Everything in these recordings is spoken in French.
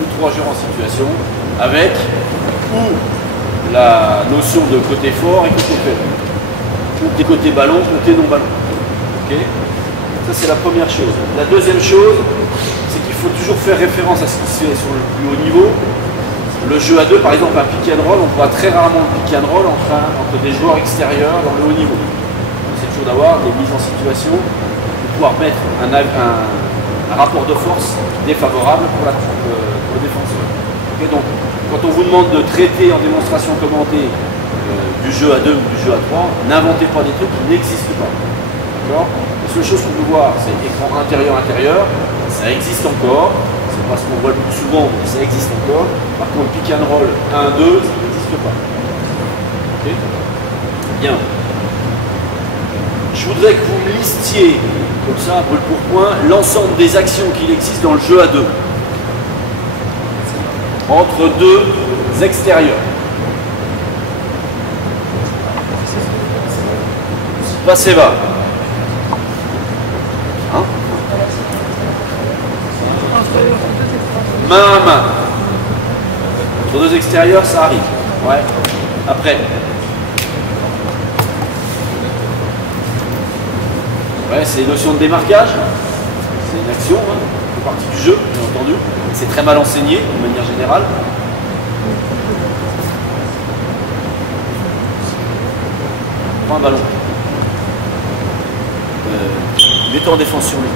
ou 3 joueurs en situation, avec ou la notion de côté fort et côté faible. Ou des côtés ballon, côté non ballon. Okay, ça c'est la première chose. La deuxième chose, c'est qu'il faut toujours faire référence à ce qui se fait sur le plus haut niveau. Le jeu à deux, par exemple, un pick and roll, on voit très rarement le pick and roll entre des joueurs extérieurs dans le haut niveau. C'est toujours d'avoir des mises en situation, de pouvoir mettre un rapport de force défavorable pour le défenseur. Okay, donc, quand on vous demande de traiter en démonstration commentée du jeu à 2 ou du jeu à 3, n'inventez pas des trucs qui n'existent pas. La seule chose qu'on peut voir, c'est écran intérieur-intérieur, ça existe encore. C'est pas ce qu'on voit le plus souvent, mais ça existe encore. Par contre, pick and roll 1-2, ça n'existe pas. Okay, bien. Je voudrais que vous me listiez, comme ça, brûle pour point, l'ensemble des actions qu'il existe dans le jeu à 2. Entre deux extérieurs. Passez va. Hein? Main à main. Entre deux extérieurs, ça arrive. Ouais. Après. Ouais, c'est une notion de démarquage. C'est une action, hein. Ça fait partie du jeu, bien entendu. C'est très mal enseigné, de manière générale. Prends un ballon. Mets-toi en défense sur lui.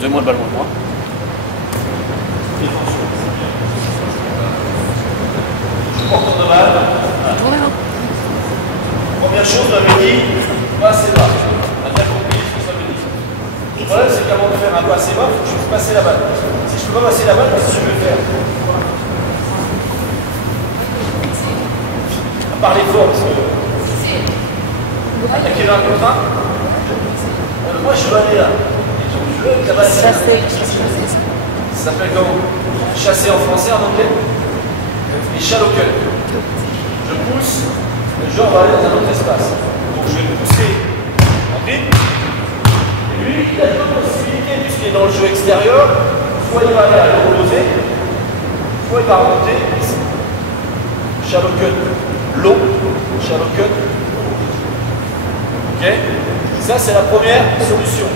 Donne-moi le ballon à moi. Défense sur lui. Je porte de balle. Voilà. Première chose, on avait dit, passer bas. On a bien compris ce que ça veut dire. Le problème, c'est qu'avant de faire un passer bas, il faut que je puisse passer la balle. Si je ne peux pas passer la balle, qu'est-ce que je vais faire? À part l'effort, parce que attaquer l'un contre un. Moi, je veux aller là. Je veux que la balle. Ça s'appelle comment? Chasser en français, en anglais? Et shallow cut. Je pousse, le joueur va aller dans un autre espace. Donc je vais le pousser en dribble. Et lui, il a deux possibilités, puisqu'il est dans le jeu extérieur. Soit il va aller à l'opposé, soit il va remonter ici. Shallow cut long, shallow cut. Ok? Ça, c'est la première solution.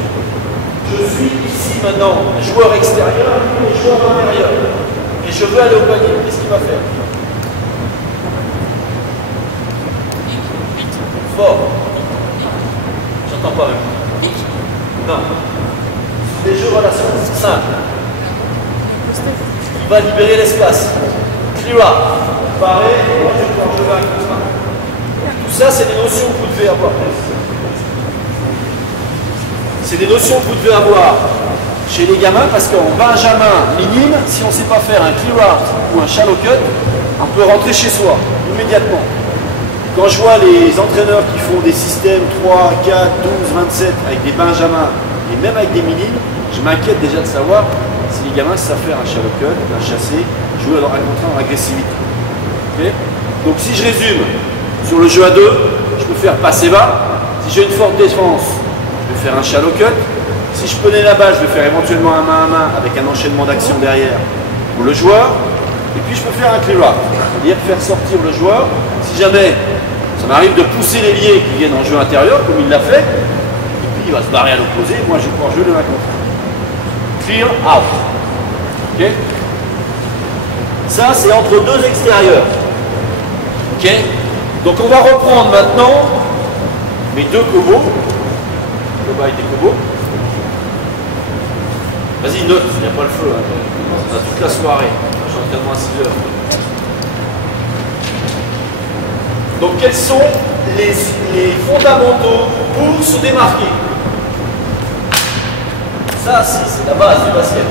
Je suis ici maintenant, joueur extérieur et joueur intérieur. Et je veux aller au panier. Qu'est-ce qu'il va faire? Fort. J'entends pas même. Non. Ce sont des jeux de relations simples. Il va libérer l'espace. Clear. Pareil, moi je vais jouer un contre un. Tout ça, c'est des notions que vous devez avoir. C'est des notions que vous devez avoir chez les gamins parce qu'en benjamin minime, si on ne sait pas faire un clear out ou un shallow cut, on peut rentrer chez soi immédiatement. Quand je vois les entraîneurs qui font des systèmes 3, 4, 12, 27 avec des benjamins et même avec des minimes, je m'inquiète déjà de savoir si les gamins savent faire un shallow cut, un chassé, jouer à un contre un en agressivité. Okay? Donc si je résume, sur le jeu à 2, je peux faire passer bas. Si j'ai une forte défense, je vais faire un shallow cut. Si je prenais la balle, je vais faire éventuellement un main à main avec un enchaînement d'actions derrière pour le joueur. Et puis je peux faire un clear out, c'est-à-dire faire sortir le joueur. Si jamais ça m'arrive de pousser les liés qui viennent en jeu intérieur, comme il l'a fait, et puis il va se barrer à l'opposé, moi je vais pouvoir jouer le 1 contre 1. Clear out. Ok? Ça c'est entre deux extérieurs. Ok? Donc on va reprendre maintenant mes deux cobos. Le bail des cobos. Vas-y, note, il n'y a pas le feu. Hein. On a toute la soirée. J'ai entraînement à 6 heures. Donc quels sont les fondamentaux pour se démarquer? Ça, si, c'est la base du basket.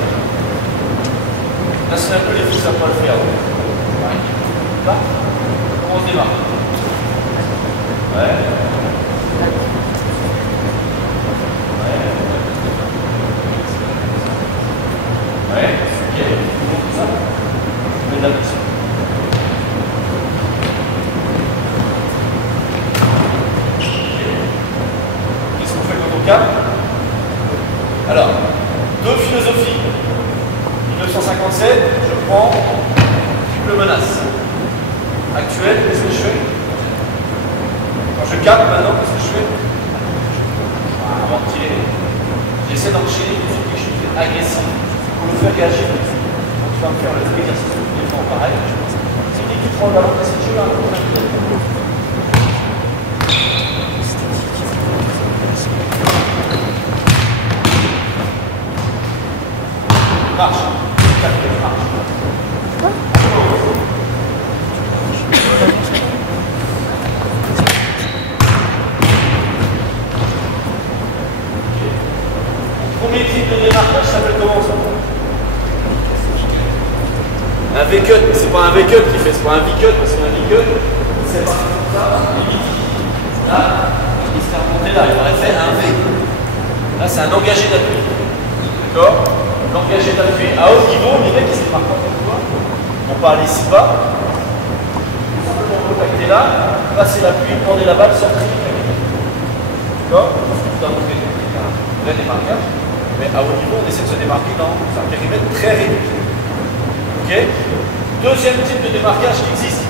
Là, c'est un peu les fils à pas le faire. Là, comment on se démarque? Ouais. Ouais, ok. Comme ça. On met de la pression. Qu'est-ce qu'on fait quand on capte? Alors, deux philosophies. 7, je prends triple menace. Actuel, qu'est-ce que je fais? Quand je capte maintenant, qu'est-ce que je fais? Avant de tirer, j'essaie d'enchaîner tout ce que je suis agressif pour le faire réagir. Donc tu vas me faire le exercice de défense pareil. C'est dès que tu prends le ballon, qu'est-ce que je fais? Marche. Marche. Premier type de démarquage s'appelle comment ça? Un V-cut, mais c'est pas un V-cut qui fait, c'est pas un V-cut, parce qu'un V-cut, c'est parti comme ça, limite. Là, il se fait remonter là, il aurait fait un V. Là, c'est un engagé d'appui. D'accord? L'engagé d'appui à haut niveau, les mecs, ils se démarquent pas comme toi. On peut aller si bas. Simplement contacter là, passer l'appui, prendre la balle, sortir. D'accord? Je dois montrer un vrai démarquage. Mais à haut niveau, on essaie de se démarquer dans un périmètre très réduit. Ok? Deuxième type de démarquage qui existe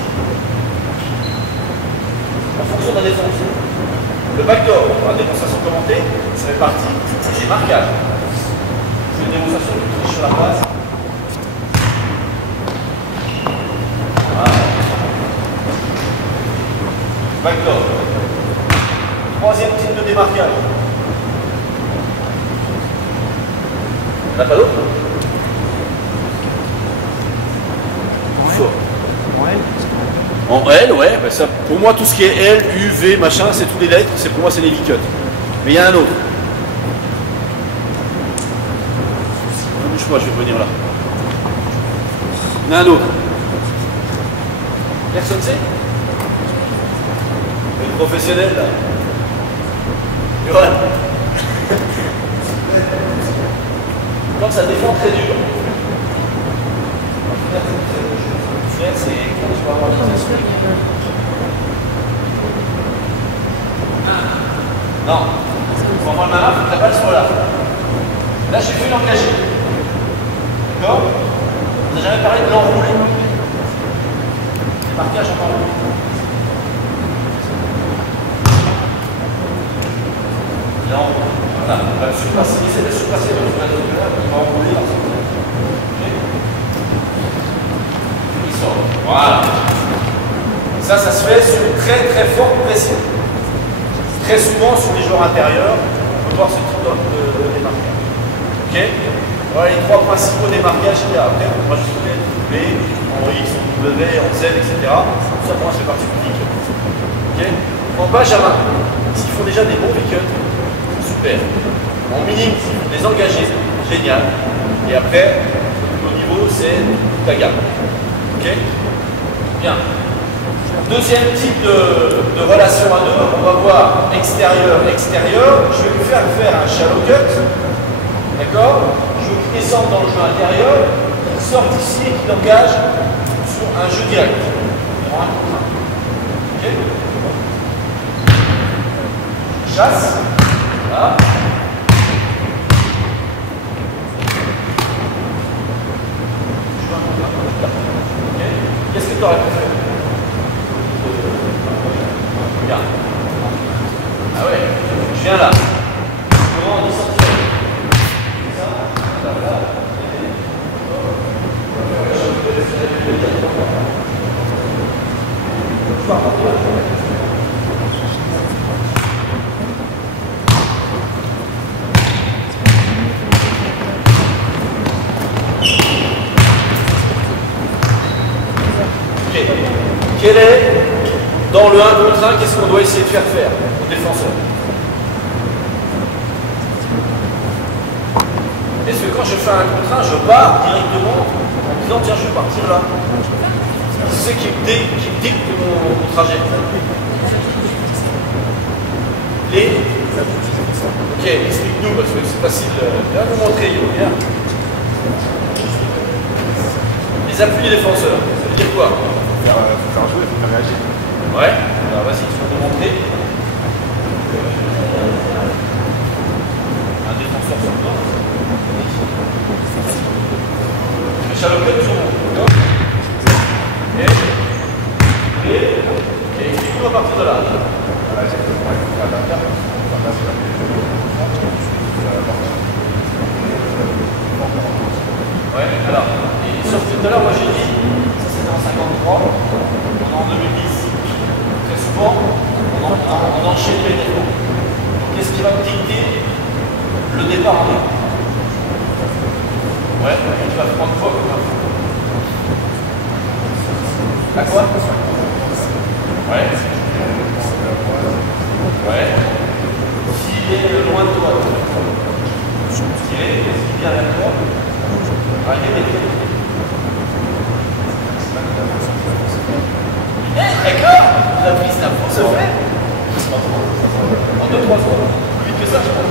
en fonction de la défense. Le backdoor, pour la démonstration commentée, ça fait partie des démarquages. C'est une démonstration qui touche sur la base. Voilà. Backdoor. Troisième type de démarquage. Il n'y en a pas d'autre? En L, ouais, bah ça, pour moi tout ce qui est L, U, V, machin, c'est tous les lettres, pour moi c'est les V-cuts. Mais il y a un autre. Ne bouge pas, je vais venir là. Il y en a un autre. Personne sait? Le professionnel là. Johan. Quand ça défend très dur. C'est quand tu vas avoir les aspects. Non. Pour avoir le malin, il faut que la balle soit là. Là, j'ai fait l'engager. D'accord? On n'a jamais parlé de l'enrouler. Les marquages en enroulé. L'enroulé. Voilà. Il va surpasser. Il essaie de surpasser le là. Il va enrouler. Voilà. Ça se fait sur une très très forte pression. Très souvent sur les joueurs intérieurs, on peut voir ce type de démarquage. Ok? Voilà les trois principaux démarquages qu'il y a. Après, on pourra juste mettre B, en X, en W, en Z, etc. Tout ça pour moi c'est partie publique. Ok? En Benjamin, s'ils font déjà des bons V-cuts, super. En minime, s'ils font des engagés, génial. Et après, au niveau, c'est toute la gamme. Ok? Bien. Deuxième type de relation à deux, on va voir extérieur-extérieur. Je vais lui faire un shallow cut. D'accord? Je veux qu'il descende dans le jeu intérieur, qu'il sorte ici et qu'il engage sur un jeu direct. Ok? Je chasse. Voilà. Qu'est-ce que tu aurais pu faire? Regarde. Ah ouais, je viens là. Comment on dit ça? Quel est, dans le 1 contre 1, qu'est-ce qu'on doit essayer de faire au défenseur? Est-ce que quand je fais un contre 1, je pars directement en disant tiens, je vais partir là? C'est qui me dicte mon trajet. Les. Ok, explique-nous parce que c'est facile. Viens nous montrer, Yo. Viens. Les appuis des défenseurs, ça veut dire quoi? Faut faire jouer, faut faire réagir. Ouais, alors vas-y, tu vas nous montrer. Un défenseur sur toi. Je shallow cut sur mon. D'accord? Et explique-nous à partir de là. Ouais, alors, et sur tout à l'heure, moi j'ai dit, ça c'était en 53, on est en 2010. Très souvent, on enchaîne les défauts. Donc qu'est-ce qui va dicter le départ en défaut? Ouais, tu vas prendre quoi comme info? À quoi? Ouais. Ouais. S'il est loin de toi, s'il vient vers toi, d'accord, la prise d'info se fait en 2-3 secondes. Plus vite que ça, je pense.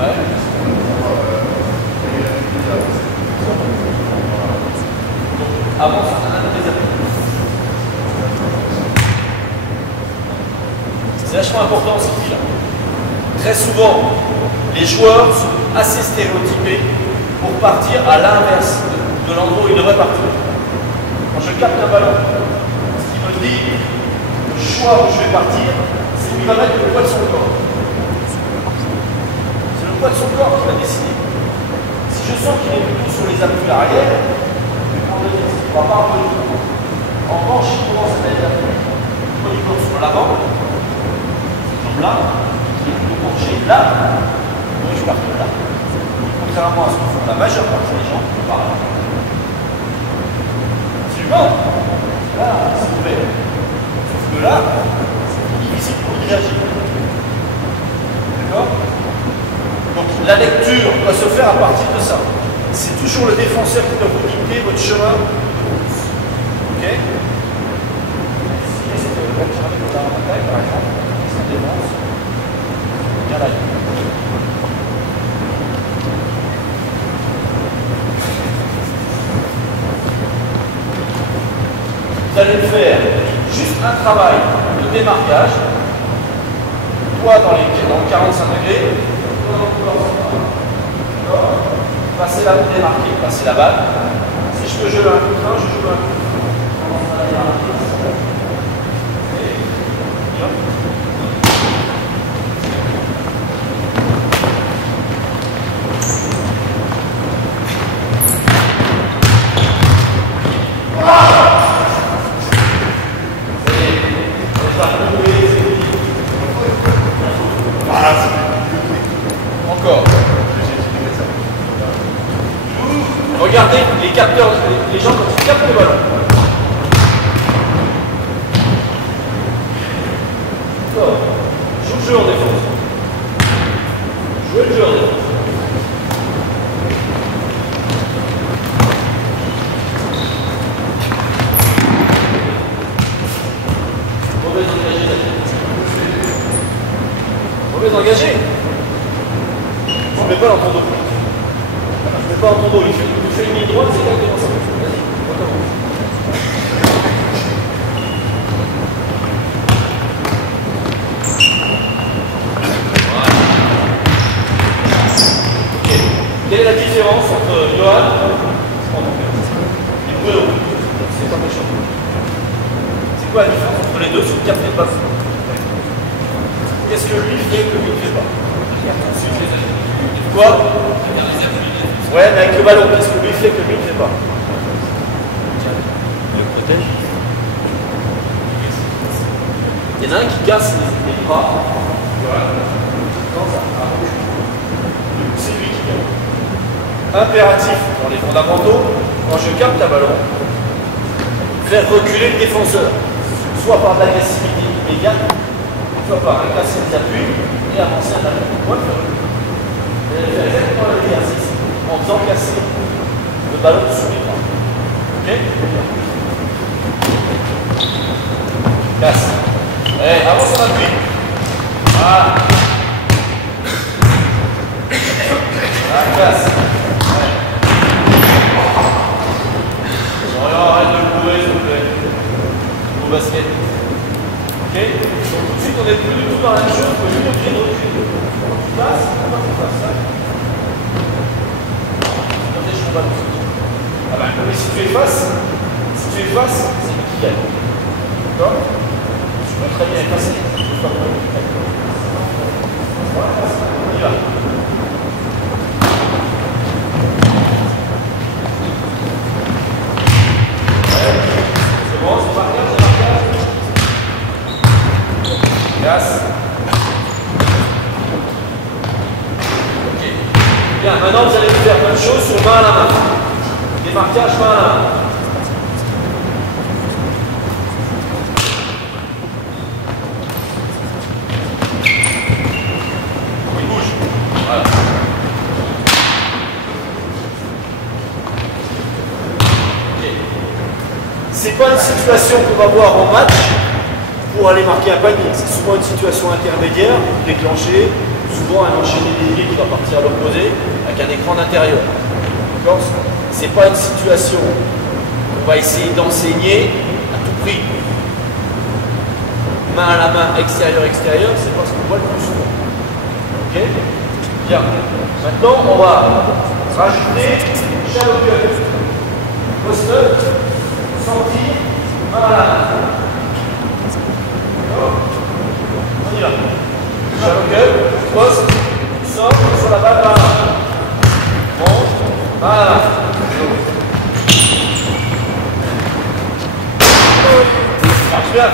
Ouais. Avant ça, on a un des appuis. C'est vachement important cette vie-là. Très souvent, les joueurs sont assez stéréotypés pour partir à l'inverse de l'endroit où ils devraient partir. Quand je capte un ballon, ce qui me dit le choix où je vais partir, c'est qu'il va mettre le poids de son corps. C'est le poids de son corps qui va décider. Si je sens qu'il est plutôt sur les appuis arrière, je vais prendre le test. On va pas revenir. En revanche, il commence à mettre l'appui du corps sur l'avant, comme là, qui est plutôt penché là, moi je pars de là. Contrairement à ce que font la majeure partie des gens, par là. Suivant, là, c'est ouvert. Sauf que là, c'est difficile pour lui réagir. D'accord? Donc la lecture doit se faire à partir de ça. C'est toujours le défenseur qui doit vous dicter votre chemin. Ok? Si c'était le même chemin que la bataille, par exemple, ça défense. Bien là. Vous allez faire juste un travail de démarquage, toi dans le 45 degrés, passer la démarquer, passer la balle. Si je peux jouer un coup de train, je joue un coup de train. Encore. Regardez les capteurs, les gens quand ils captent le ballon. Encore. Joue le jeu en défense. Jouez le jeu en défense. Mauvais engagé. Mauvais engagé. Je ne mets pas dans ton dos. Je ne mets pas dans ton dos. Il fait une ligne droite, c'est exactement ça. Vas-y, recommence. Voilà. Ok. Quelle est la différence entre Johan et Bruno? C'est pas méchant. C'est quoi la différence entre les deux sur le capté de base? Qu'est-ce que lui fait que lui ne fait pas? Quoi? Ouais, mais avec le ballon, qu'est-ce que lui fait que lui ne fait pas? Il le protège. Il y en a un qui casse les bras. C'est lui qui gagne. Impératif dans les fondamentaux, quand je capte un ballon, faire reculer le défenseur, soit par de l'agressivité immédiate, soit par un casser des appuis et avancer un ballon. Moi, je vais faire exactement l'exercice en faisant casser le ballon sous les bras. Ok? Casse. Allez, avance en appui. Voilà. Voilà, casse. Ouais. Non, arrête de courir, s'il te plaît. Au basket. Ok? Donc tout de suite, on n'est plus du tout dans la même chose que juste au pied de recul. Quand tu passes ça. Protège ton ballon. Ah bah, mais si tu effaces, c'est lui qui gagne. D'accord? Tu peux très bien effacer. On y va. C'est bon, c'est marquage, Casse. Ok. Bien, maintenant vous allez faire plein de choses sur main à la main. Démarquage main à la main. Il bouge. Voilà. Ok. C'est pas une situation qu'on va voir en match pour aller marquer un panier. C'est souvent une situation intermédiaire, déclenchée, souvent un enchaîné dédié qui va partir à l'opposé avec un écran d'intérieur. D'accord? C'est pas une situation qu'on va essayer d'enseigner à tout prix. Main à la main, extérieur, c'est pas ce qu'on voit le plus souvent. Ok? Bien. Maintenant, on va rajouter shallow cut. Post-up, sortie, main à la main. On y va. Shallow cut, poste, sort sur la balle, monte, voilà. Marche bien.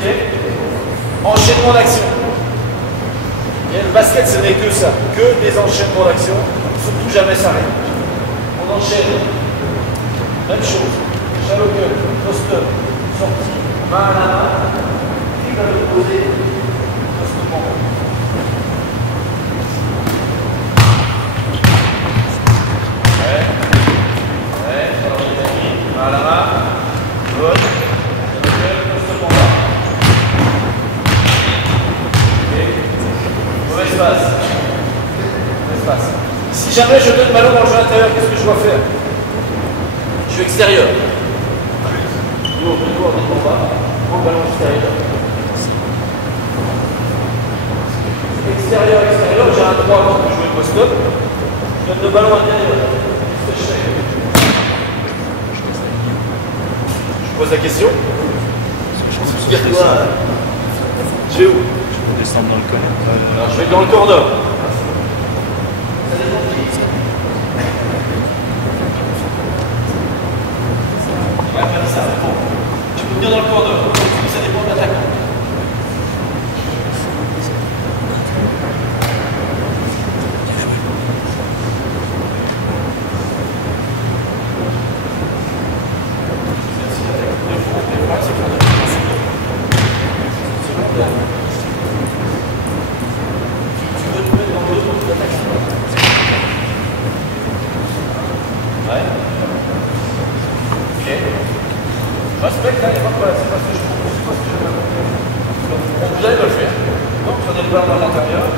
Okay. Enchaînement d'action. Le basket, ce n'est que ça, que des enchaînements d'action, surtout jamais s'arrêter. On enchaîne. Même chose. Shallow cut, post-up, sortie, main à la main, et à l'opposé, post-up. Main à la main, bonne, post-up en bas. Mauvais espace. Si jamais je donne le ballon dans le jeu intérieur, qu'est-ce que je dois faire? Je suis extérieur. Nous, on en bas, prends le ballon extérieur. Extérieur, j'ai un droit qui peut jouer post-up. Je donne le ballon intérieur. Qu'est-ce que je fais? Je pose la question. Je vais où? Je peux descendre dans le corner. Alors, je vais dans le corner. Tu peux venir dans le corner. Ça dépend de l'attaquant. Respecte, il n'y a pas de problème, c'est pas ce que je propose, c'est pas ce que je veux. Donc vous allez le faire. Donc prenez le ballon dans l'intérieur,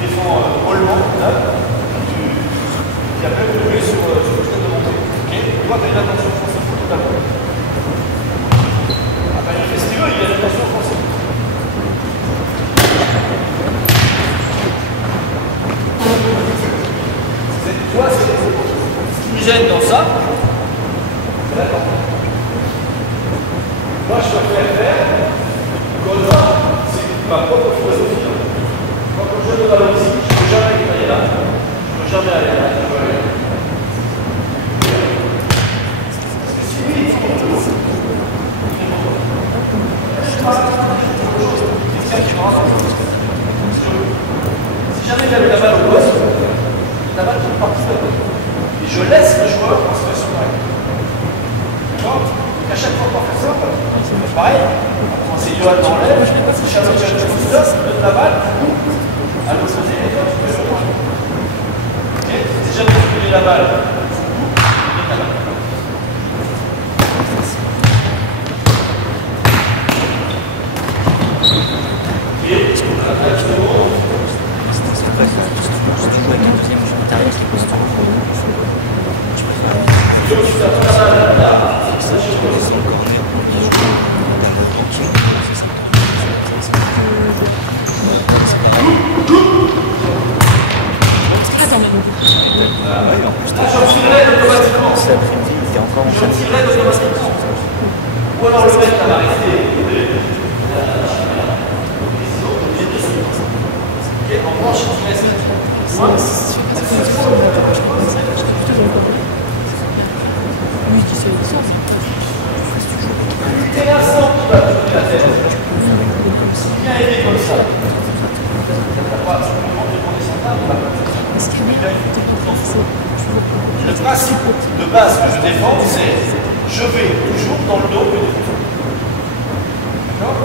défends mollement, là, qui a même joué sur le stade de montée. Ok? Toi, tu as une attention française tout à l'heure. Ah ben il fait ce qu'il veut, il a une attention française. Toi, ce qui me gêne dans ça, c'est la porte. Moi, je préfère faire comme ça, c'est ma propre philosophie. Quand je joue le ballon ici, je ne peux jamais aller là. Je ne peux jamais aller là. Je peux aller là. Parce que si lui, il faut que l'autre, si jamais il avait la balle au poste, la balle qui est partie de la poste. Et je laisse le joueur en situation pareille. D'accord? À chaque fois qu'on fait ça, c'est pareil. Quand c'est Johan d'enlève, je n'ai pas si Charlotte a le poste-up, donne la balle, à l'opposé, et toi, tu peux jouer. Ok? Si jamais tu connais la balle, donne la balle. Et, à la seconde, je tirerai automatiquement. Cet après-midi, il était encore en Je train de tirerai automatiquement. Ou alors le mec va rester. Ok, en revanche, je laisse la moi, la seule fois où lui, qui sait ça, c'est l'instant qui va tourner la tête. Bien aidé comme ça. Le principe de base que je défends, c'est je vais toujours dans le dos que de tout. D'accord?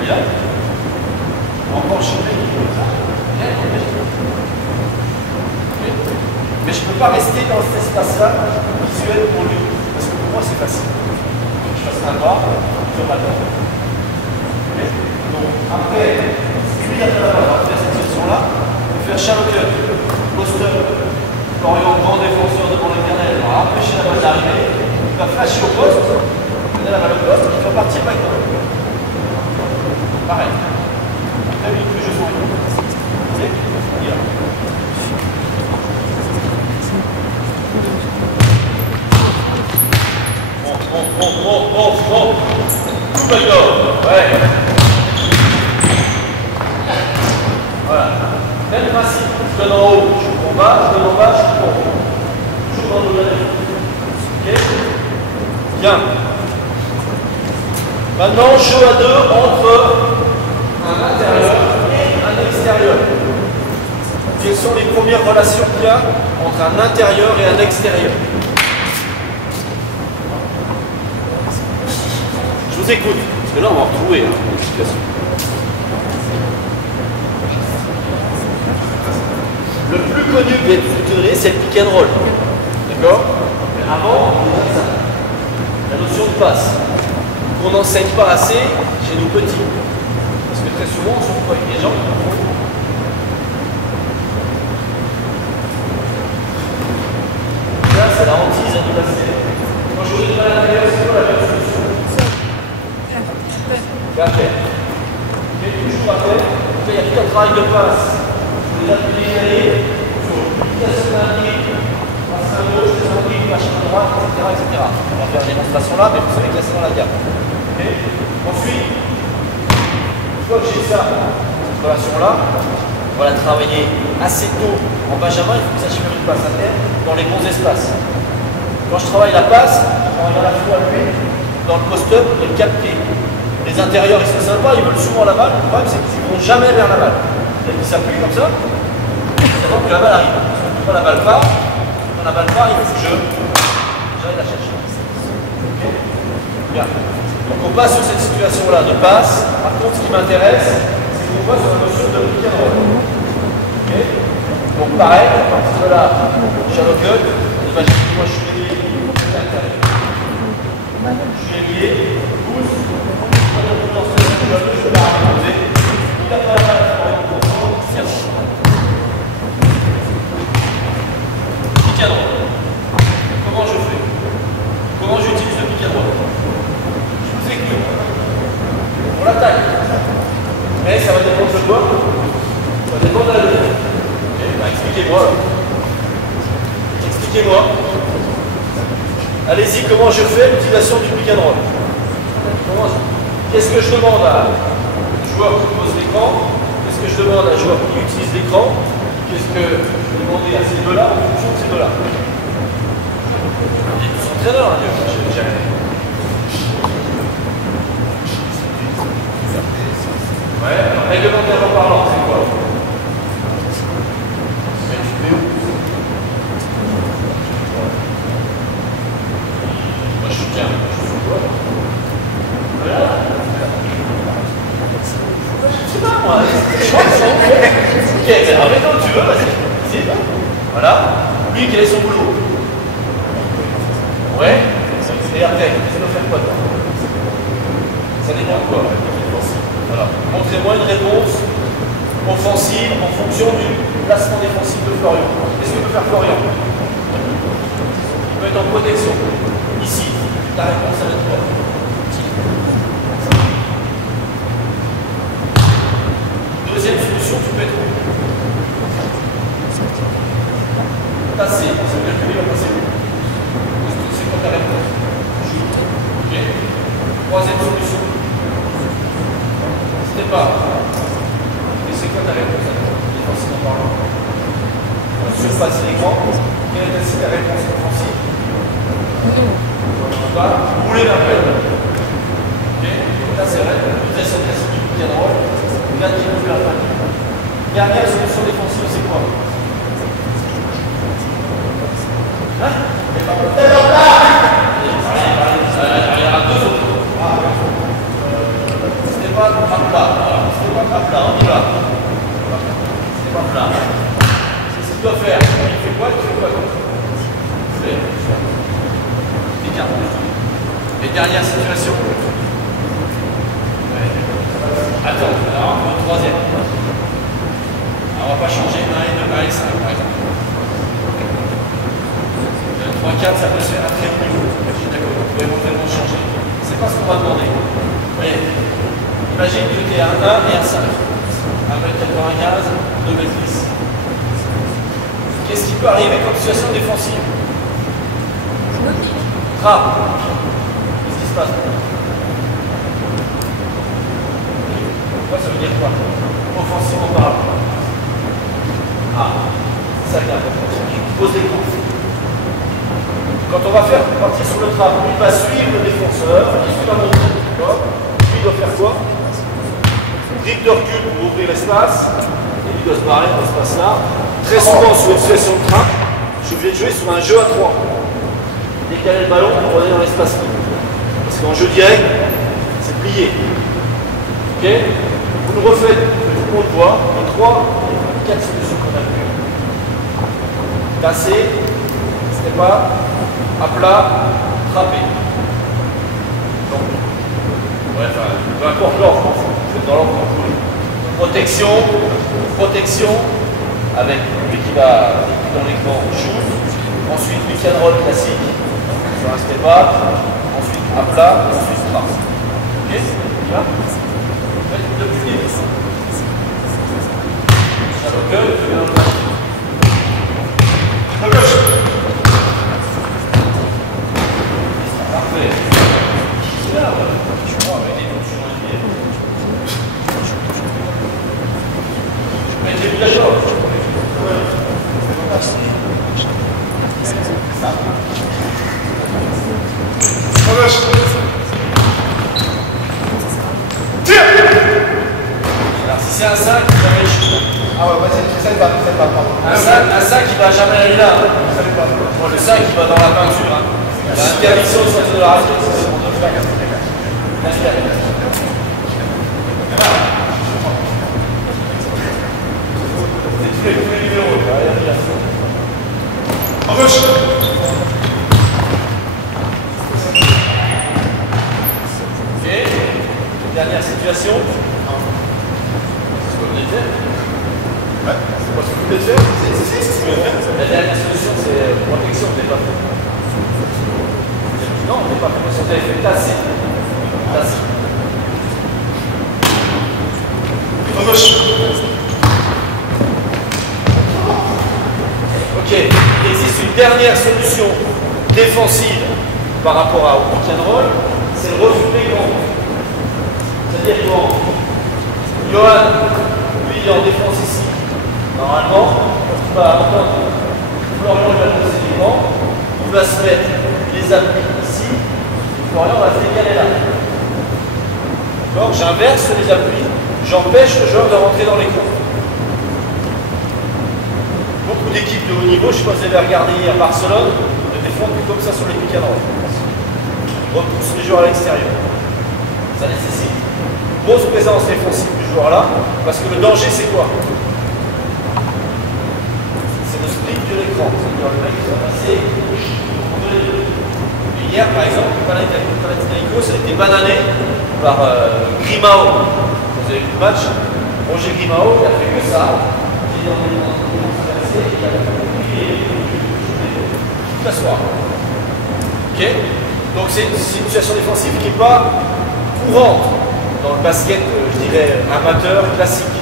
Regarde. Encore je vais comme ça. Mais je ne peux pas rester dans cet espace-là visuel pour lui. Parce que pour moi, c'est facile. Donc je fasse un bras, je vais pas. Donc après, lui, il va faire cette section-là, il peut faire shallow cut, post-up, Florian, grand défenseur devant l'éternel, va empêcher la balle d'arriver, il va flasher au poste, donner la balle au poste, il va partir maintenant. Pareil. Après, lui, plus je sens une. Il y a. Bon. Tout d'accord. Ouais. Voilà. Même principe. Je donne en haut, je joue en bas, je donne en bas, je joue en haut. Toujours dans le même. Ok? Bien. Maintenant, jeu à deux entre un intérieur et un extérieur. Quelles sont les premières relations qu'il y a entre un intérieur et un extérieur? Je vous écoute, parce que là on va retrouver une situation. Le plus connu que vous donner, c'est le pick and roll. D'accord? Mais avant, on a ça. La notion de passe. Qu'on n'enseigne pas assez chez nos petits. Parce que très souvent, on se retrouve avec des gens qui font. Là, c'est la hantise à déplacer. Quand je vous dis à l'intérieur, c'est quoi la même solution? Faire. Mais toujours à faire. Il y a tout un travail de passe. Les ateliers sur l'utilisation d'un pied, passe à gauche, passe à pied, passe à droite, etc. On va faire une démonstration là, mais vous savez que là c'est dans la gamme. Okay. Ensuite, une fois que j'ai ça, cette relation-là, on va la travailler assez tôt en benjamin, il faut que ça chemine une passe à terre dans les bons espaces. Quand je travaille la passe, je travaille à la fois lui, dans le post-up et le capté. Les intérieurs, ils sont sympas, ils veulent souvent la balle. Le problème, c'est qu'ils ne vont jamais vers la balle. Ils s'appuient comme ça, ils attendent que la balle arrive. Quand la balle part, il faut que j'aille la chercher. Okay. Bien. Donc on passe sur cette situation-là de passe. Par contre, ce qui m'intéresse, c'est qu'on voit sur la notion de pick and roll. Okay. Donc pareil, à partir de là, shallow cut, imaginez que moi je suis lié, pousse. Je vais la reposer. Il a pas la balle pick and roll. Comment je fais? Comment j'utilise le pick and roll? Je vous écoute. On l'attaque. Mais ça va dépendre de quoi? Ça va dépendre de la ligne. Expliquez-moi. Expliquez-moi. Allez-y, comment je fais l'utilisation du pick and roll? Qu'est-ce que je demande à un joueur qui pose l'écran? Qu'est-ce que je demande à un joueur qui utilise l'écran? Qu'est-ce que je vais demander à ces deux-là en fonction de ces deux-là? Il est tous entraîneur, hein, ouais, alors, réglementairement parlant, c'est quoi? Mais tu mets où? Moi je suis bien. Voilà. Je sais pas moi. Je crois que c'est ok, alors maintenant tu veux, vas-y. Ici, voilà. Lui, quel est son boulot? Ouais. Et après, ça doit faire quoi toi? Ça dépend de quoi? Voilà. Montrez-moi une réponse offensive en fonction du placement défensif de Florian. Qu'est-ce que peut faire Florian? Il peut être en protection. Ici, ta réponse, ça va être quoi? Deuxième solution, tu peux être où? Tasser, ça veut dire que lui va passer où? C'est quoi ta réponse? Ok. Troisième solution. C'était pas. Et c'est quoi ta réponse? Défensivement parlant. On surpasse l'écran. Quelle est ta réponse offensive? On va rouler la pelle. Ok. Là c'est vrai. Deuxième classique du pied droit. Là qui roule la pelle. Dernière solution défensive, c'est quoi? Hein? Il y aura deux autres. C'était pas plat. C'était pas plat. On y va. C'était pas plat. C'est ce qu'il doit faire. Il fait quoi? Il fait quoi? Et dernière situation. Attends, alors un troisième. Alors, on va pas changer 1 et 2, 1 et 5 par exemple. 3, 4, ça peut se faire à très haut niveau. Je suis d'accord, on peut éventuellement changer. C'est pas ce qu'on va demander. Voyez, imagine que tu es à 1 et à 5. 1m95, 2m10. Qu'est-ce qui peut arriver comme situation défensive? Trappe. Qu'est-ce qui se passe? Ça veut dire quoi? Offensivement parlant. Ah, c'est ça qui est important. Pose des coups. Quand on va faire partir sur le trap, il va suivre le défenseur, il suit la montée. Lui, il doit faire quoi? Grip de recul pour ouvrir l'espace. Et lui doit se barrer dans l'espace-là. Très souvent, sur une situation de trap, je suis obligé de jouer sur un jeu à 3. Décaler le ballon pour aller dans l'espace libre. Parce qu'en jeu direct, c'est plié. Ok? Vous le refaites, tout le monde voit, les 3, 4 solutions qu'on a vues. Tasser, c'était pas, à plat, trapper. Donc, ouais, enfin, peu importe l'ordre, c'est dans l'ordre qu'on voulait. Protection, avec lui qui va dans l'écran, shoot. Ensuite, pick and roll classique, sur un step up. Ensuite, à plat, ensuite, trap. Ok? Là. Depuis le parfait. C'est là, je crois, avec des notes sur un pied. Mais t'es plus d'accord. Alors si c'est un 5, il va aller chuter. Ah ouais, c'est ça, pardon. Un 5, il va jamais aller là. Le 5, il va dans la peinture. Hein. Il va interdiction au centre de la raquette. C'est tous les numéros. En gauche. Ok. Dernière situation. C'est ce que vous venez de faire. Ouais, c'est pas ce que vous voulez faire. La dernière solution, c'est protection, on n'est pas fait. Non, on n'est pas fait. On avait fait tasser. Tasser. En gauche. Ok, il existe une dernière solution défensive par rapport au pick and roll, c'est le refus des grands. C'est-à-dire que Johan, lui, il est en défense ici. Normalement, il va entendre Florian, il va poser les grands, il va se mettre les appuis ici, et Florian va se décaler là. D'accord? J'inverse les appuis, j'empêche le joueur de rentrer dans l'écran. Beaucoup d'équipes de haut niveau, je ne sais pas si vous avez regardé hier Barcelone, ne défendent plus comme ça sur les pick and roll. Repousse les joueurs à l'extérieur. Ça nécessite une grosse présence défensive du joueur là, parce que le danger c'est quoi? C'est le split de l'écran. C'est-à-dire le mec qui va passer entre les deux. Et hier par exemple, le Panathinaikos a été banané par Grimao. Vous avez vu le match? Roger Grimao, il a fait que ça. Il a toute la soirée. Ok? Donc c'est une situation défensive qui n'est pas courante dans le basket, je dirais, amateur classique.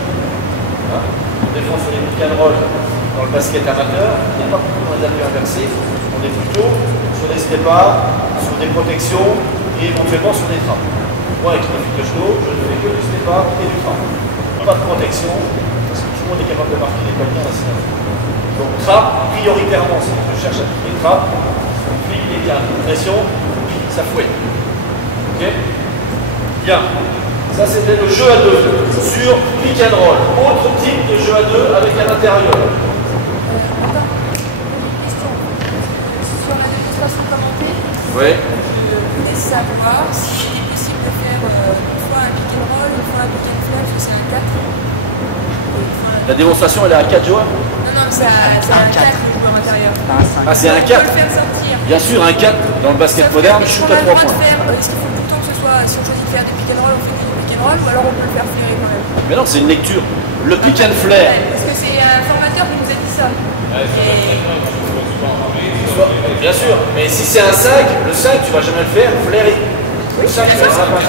Hein? On défend sur les pick and roll Dans le basket amateur, il n'y a pas beaucoup d'appuis inversés. On est plutôt sur des stepas, sur des protections et éventuellement sur des trappes. Moi, avec le fil de genou, je ne fais que du stepa et du trappe. Pas de protection, parce que tout le monde est capable de marquer des paniers en assis. Donc trappe, prioritairement, si je cherche à piquer trappe, on plie les câbles. Pression, ça fouette. Ok? Bien. Ça, c'était le jeu à deux sur pick and roll. Autre type de jeu à deux avec à l'intérieur. Question. Sur la démonstration commentée, Oui. je voulais savoir s'il était possible de faire une fois un pick and roll, une fois un pick and flip, parce que c'est un 4. La démonstration, elle est à 4 joueurs? Non, non, mais c'est un 4 le joueur intérieur. Ah, c'est un 4? On peut le faire sortir. Bien sûr, un 4 dans le basket moderne, il shoot à 3 points. Est-ce qu'il faut tout le temps que ce soit, si on choisit de faire des pick and roll, on fait du pick and roll, ou alors on peut le faire flairer quand même? Mais non, c'est une lecture. Le pick and flare. Parce que c'est un formateur qui nous a dit ça. Bien sûr, mais si c'est un 5, le 5, tu vas jamais le faire flairer. Le 5, tu vas pas.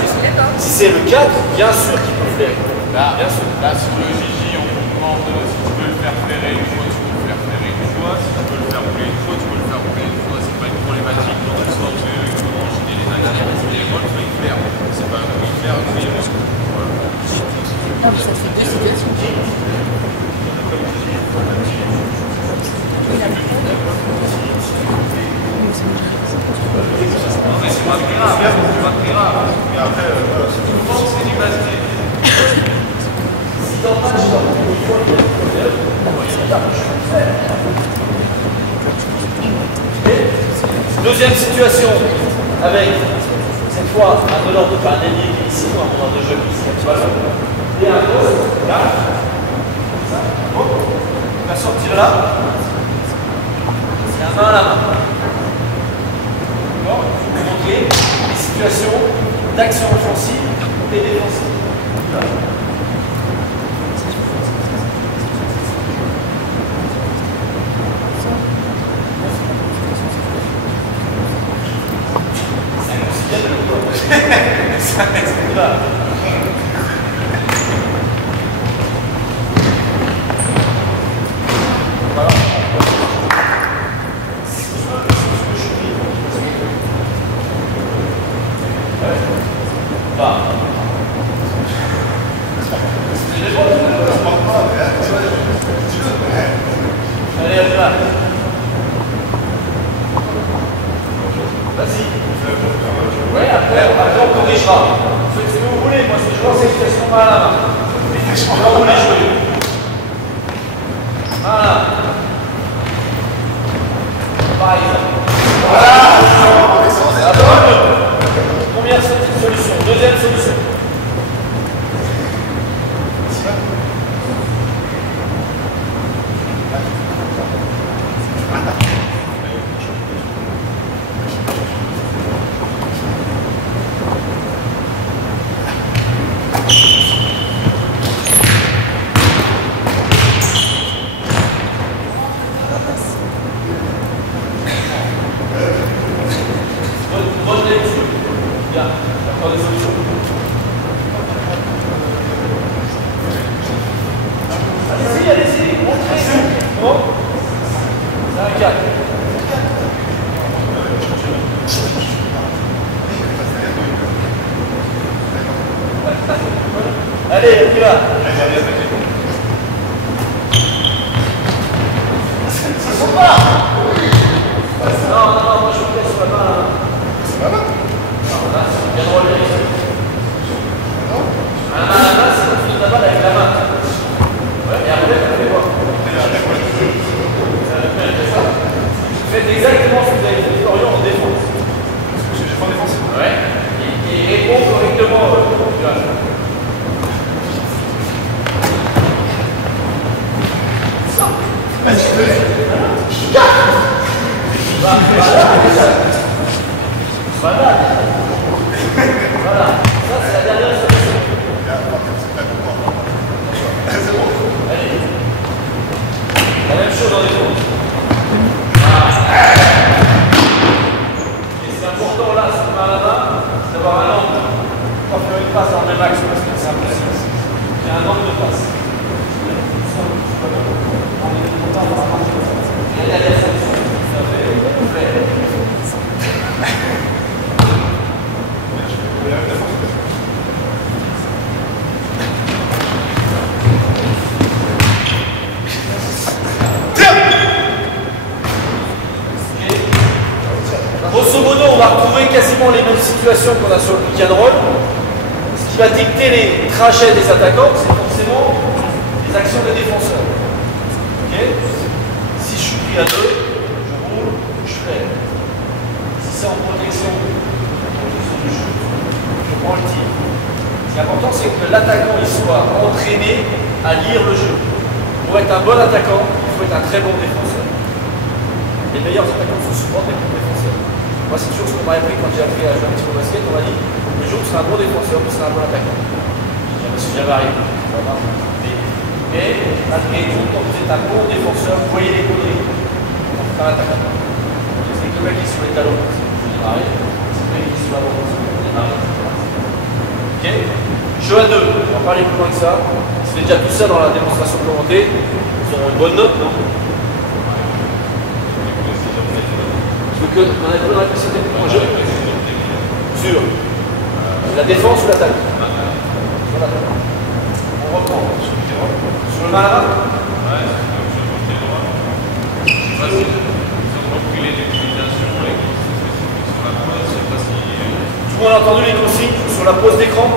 Si c'est le 4, bien sûr qu'il peut flairer. Là, sur le Gigi, on vous demande si tu peux le faire flairer une fois, tu peux le faire flairer une fois. Si tu peux le faire rouler une fois, tu peux le faire rouler une fois. C'est pas une problématique dans le sens où il faut enchaîner les ingrédients, les rolls, il faut y faire. C'est pas un coup y faire, mais voilà. Ah, mais ça fait deux situations. Non, mais c'est pas très grave, c'est pas très grave. Mais après, c'est du basket. Deuxième situation, avec cette fois un meneur de pas un ailier qui est ici, ou un meneur de jeu qui est ici, voilà. Et un poste, là, ça, il va sortir là, c'est la main à la main. D'accord? Il faut montrer les situations d'action offensive et défensive. Là. Allez, on y va. Vas-y. Oui, après on corrigera. C'est ce que vous voulez, moi, je pense que c'est une main à la main. Quand vous les jouez. Voilà. Pareil. Voilà. Première solution. Deuxième solution. Bonne lecture. Bien. Encore des solutions. Allez-y, allez-y. Montrez. Bon. C'est un 4. Allez, on y va. Ça se part. Non, moi je me laisse sur la main. C'est pas mal. Non, là, c'est bien drôle. Là, c'est quand tu donnes la balle avec la main. Ouais, et après, tu fais quoi? Faites exactement ce que vous avez fait, Florian, en défense. Je défends en défense. Ouais. Et réponds correctement. Voilà. Voilà. Ça, c'est la dernière solution. Allez. La même chose en défense. Voilà. Et c'est important là, ce qu'on a là-bas, c'est d'avoir un angle. Pas faire une passe dans le même axe parce que c'est impossible. Il y a un angle de passe. quasiment les mêmes situations qu'on a sur le pick and roll. Ce qui va dicter les trajets des attaquants, c'est forcément les actions des défenseurs. Okay. Si je suis pris à 2, je roule, je freine. Si c'est en protection du jeu, je prends le tir. Ce qui est important, c'est que l'attaquant soit entraîné à lire le jeu. Pour être un bon attaquant, il faut être un très bon défenseur. Les meilleurs attaquants sont souvent des bons défenseurs. Moi, c'est toujours ce qu'on m'a appris quand j'ai appris à jouer un petit peu au basket. On m'a dit, le jour où tu seras un bon défenseur, tu seras un bon attaquant. Je me suis jamais arrivé. Mais malgré tout, quand vous êtes un bon défenseur, vous voyez les conneries. On ne fait pas l'attaquant. C'est que le mec qui est sur les talons, vous démarrez. C'est le mec qui est sur la bande, vous démarrez. Ok. Jeu à 2, on va pas aller plus loin que ça. C'est déjà tout ça dans la démonstration commentée. Vous aurez une bonne note, non? On a une bonne réponse en jeu sur la défense ou l'attaque. On reprend. Sur le malin. Je sais pas si ils ont compris les utilisations, les consignes spécifiques sur la pause, je sais pas si... Tout le monde a entendu les consignes sur la pause d'écran?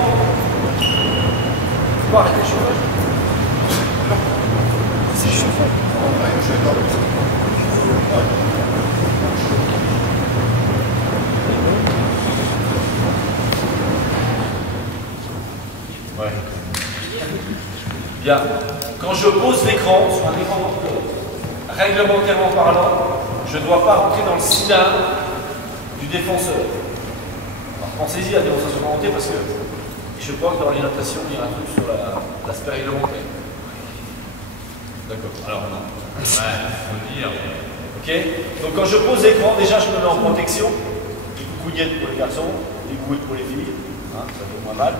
Faut pas arrêter le chauffage. C'est chauffant. Je vais pas. Ouais. Bien. Quand je pose l'écran sur un écran porteur, réglementairement parlant, je ne dois pas rentrer dans le cylindre du défenseur. Alors pensez-y à la démonstration commentée parce que je crois que dans l'orientation, il y a un truc sur l'aspect réglementaire. D'accord. Alors non. Ouais, faut dire. Ok. Donc quand je pose l'écran, déjà je me mets en protection. Des coucougnettes pour les garçons, des couettes pour les filles. Hein, ça fait moins mal.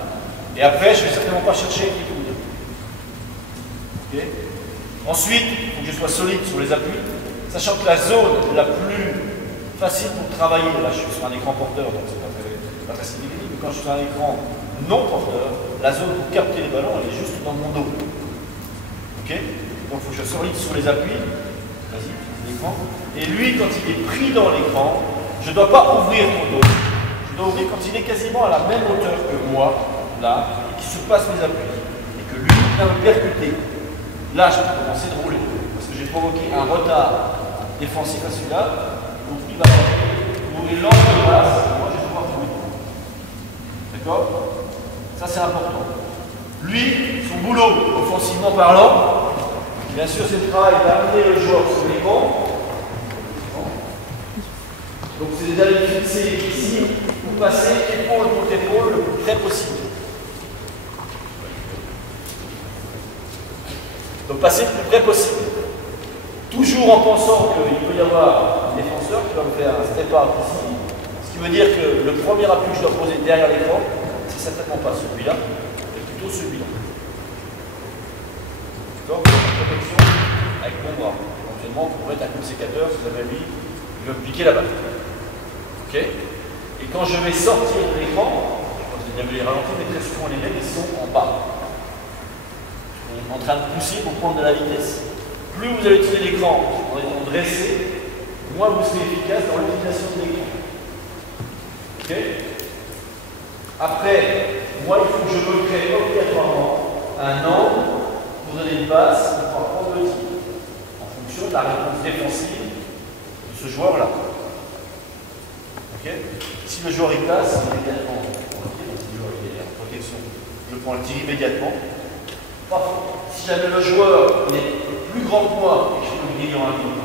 Et après, je ne vais certainement pas chercher les coucougnettes. Ok. Ensuite, il faut que je sois solide sur les appuis, sachant que la zone la plus facile pour travailler, là je suis sur un écran porteur, donc c'est pas facile d'écrire, mais quand je suis sur un écran non porteur, la zone pour capter les ballons, elle est juste dans mon dos. Ok. Donc il faut que je sois solide sur les appuis. Vas-y, l'écran. Et lui, quand il est pris dans l'écran, je ne dois pas ouvrir mon dos. Je dois ouvrir quand il est quasiment à la même hauteur que moi, là, et qu'il surpasse mes appuis. Et que lui vient me percuter. Là, je peux commencer de rouler. Parce que j'ai provoqué un retard défensif à celui-là. Donc il va ouvrir l'angle de base. Moi, je vais pouvoir rouler. D'accord? Ça, c'est important. Lui, son boulot, offensivement parlant, bien sûr, c'est le travail d'amener le joueur sur l'écran. Donc, c'est d'aller fixer ici pour passer épaule contre épaule le plus près possible. Donc, passer le plus près possible. Toujours en pensant qu'il peut y avoir un défenseur qui va me faire un step-up ici. Ce qui veut dire que le premier appui que je dois poser derrière l'écran, c'est certainement pas celui-là, mais plutôt celui-là. D'accord? Protection avec mon bras. Éventuellement, pour mettre un coup de sécateur, si jamais lui, il veut me piquer la balle. Ok? Et quand je vais sortir de l'écran, quand vous avez bien vu les ralentis, mais très souvent les mecs ils sont en bas. En train de pousser pour prendre de la vitesse. Plus vous allez utiliser l'écran en étant dressé, moins vous serez efficace dans l'utilisation de l'écran. Ok? Après, moi il faut que je me crée obligatoirement un angle pour donner une passe pour pouvoir prendre le tir en fonction de la réponse défensive de ce joueur-là. Okay. Si le joueur il passe, immédiatement, si le joueur est en protection, je prends le tir immédiatement. Si jamais le joueur est plus grand que moi et que je peux le griller en un minute,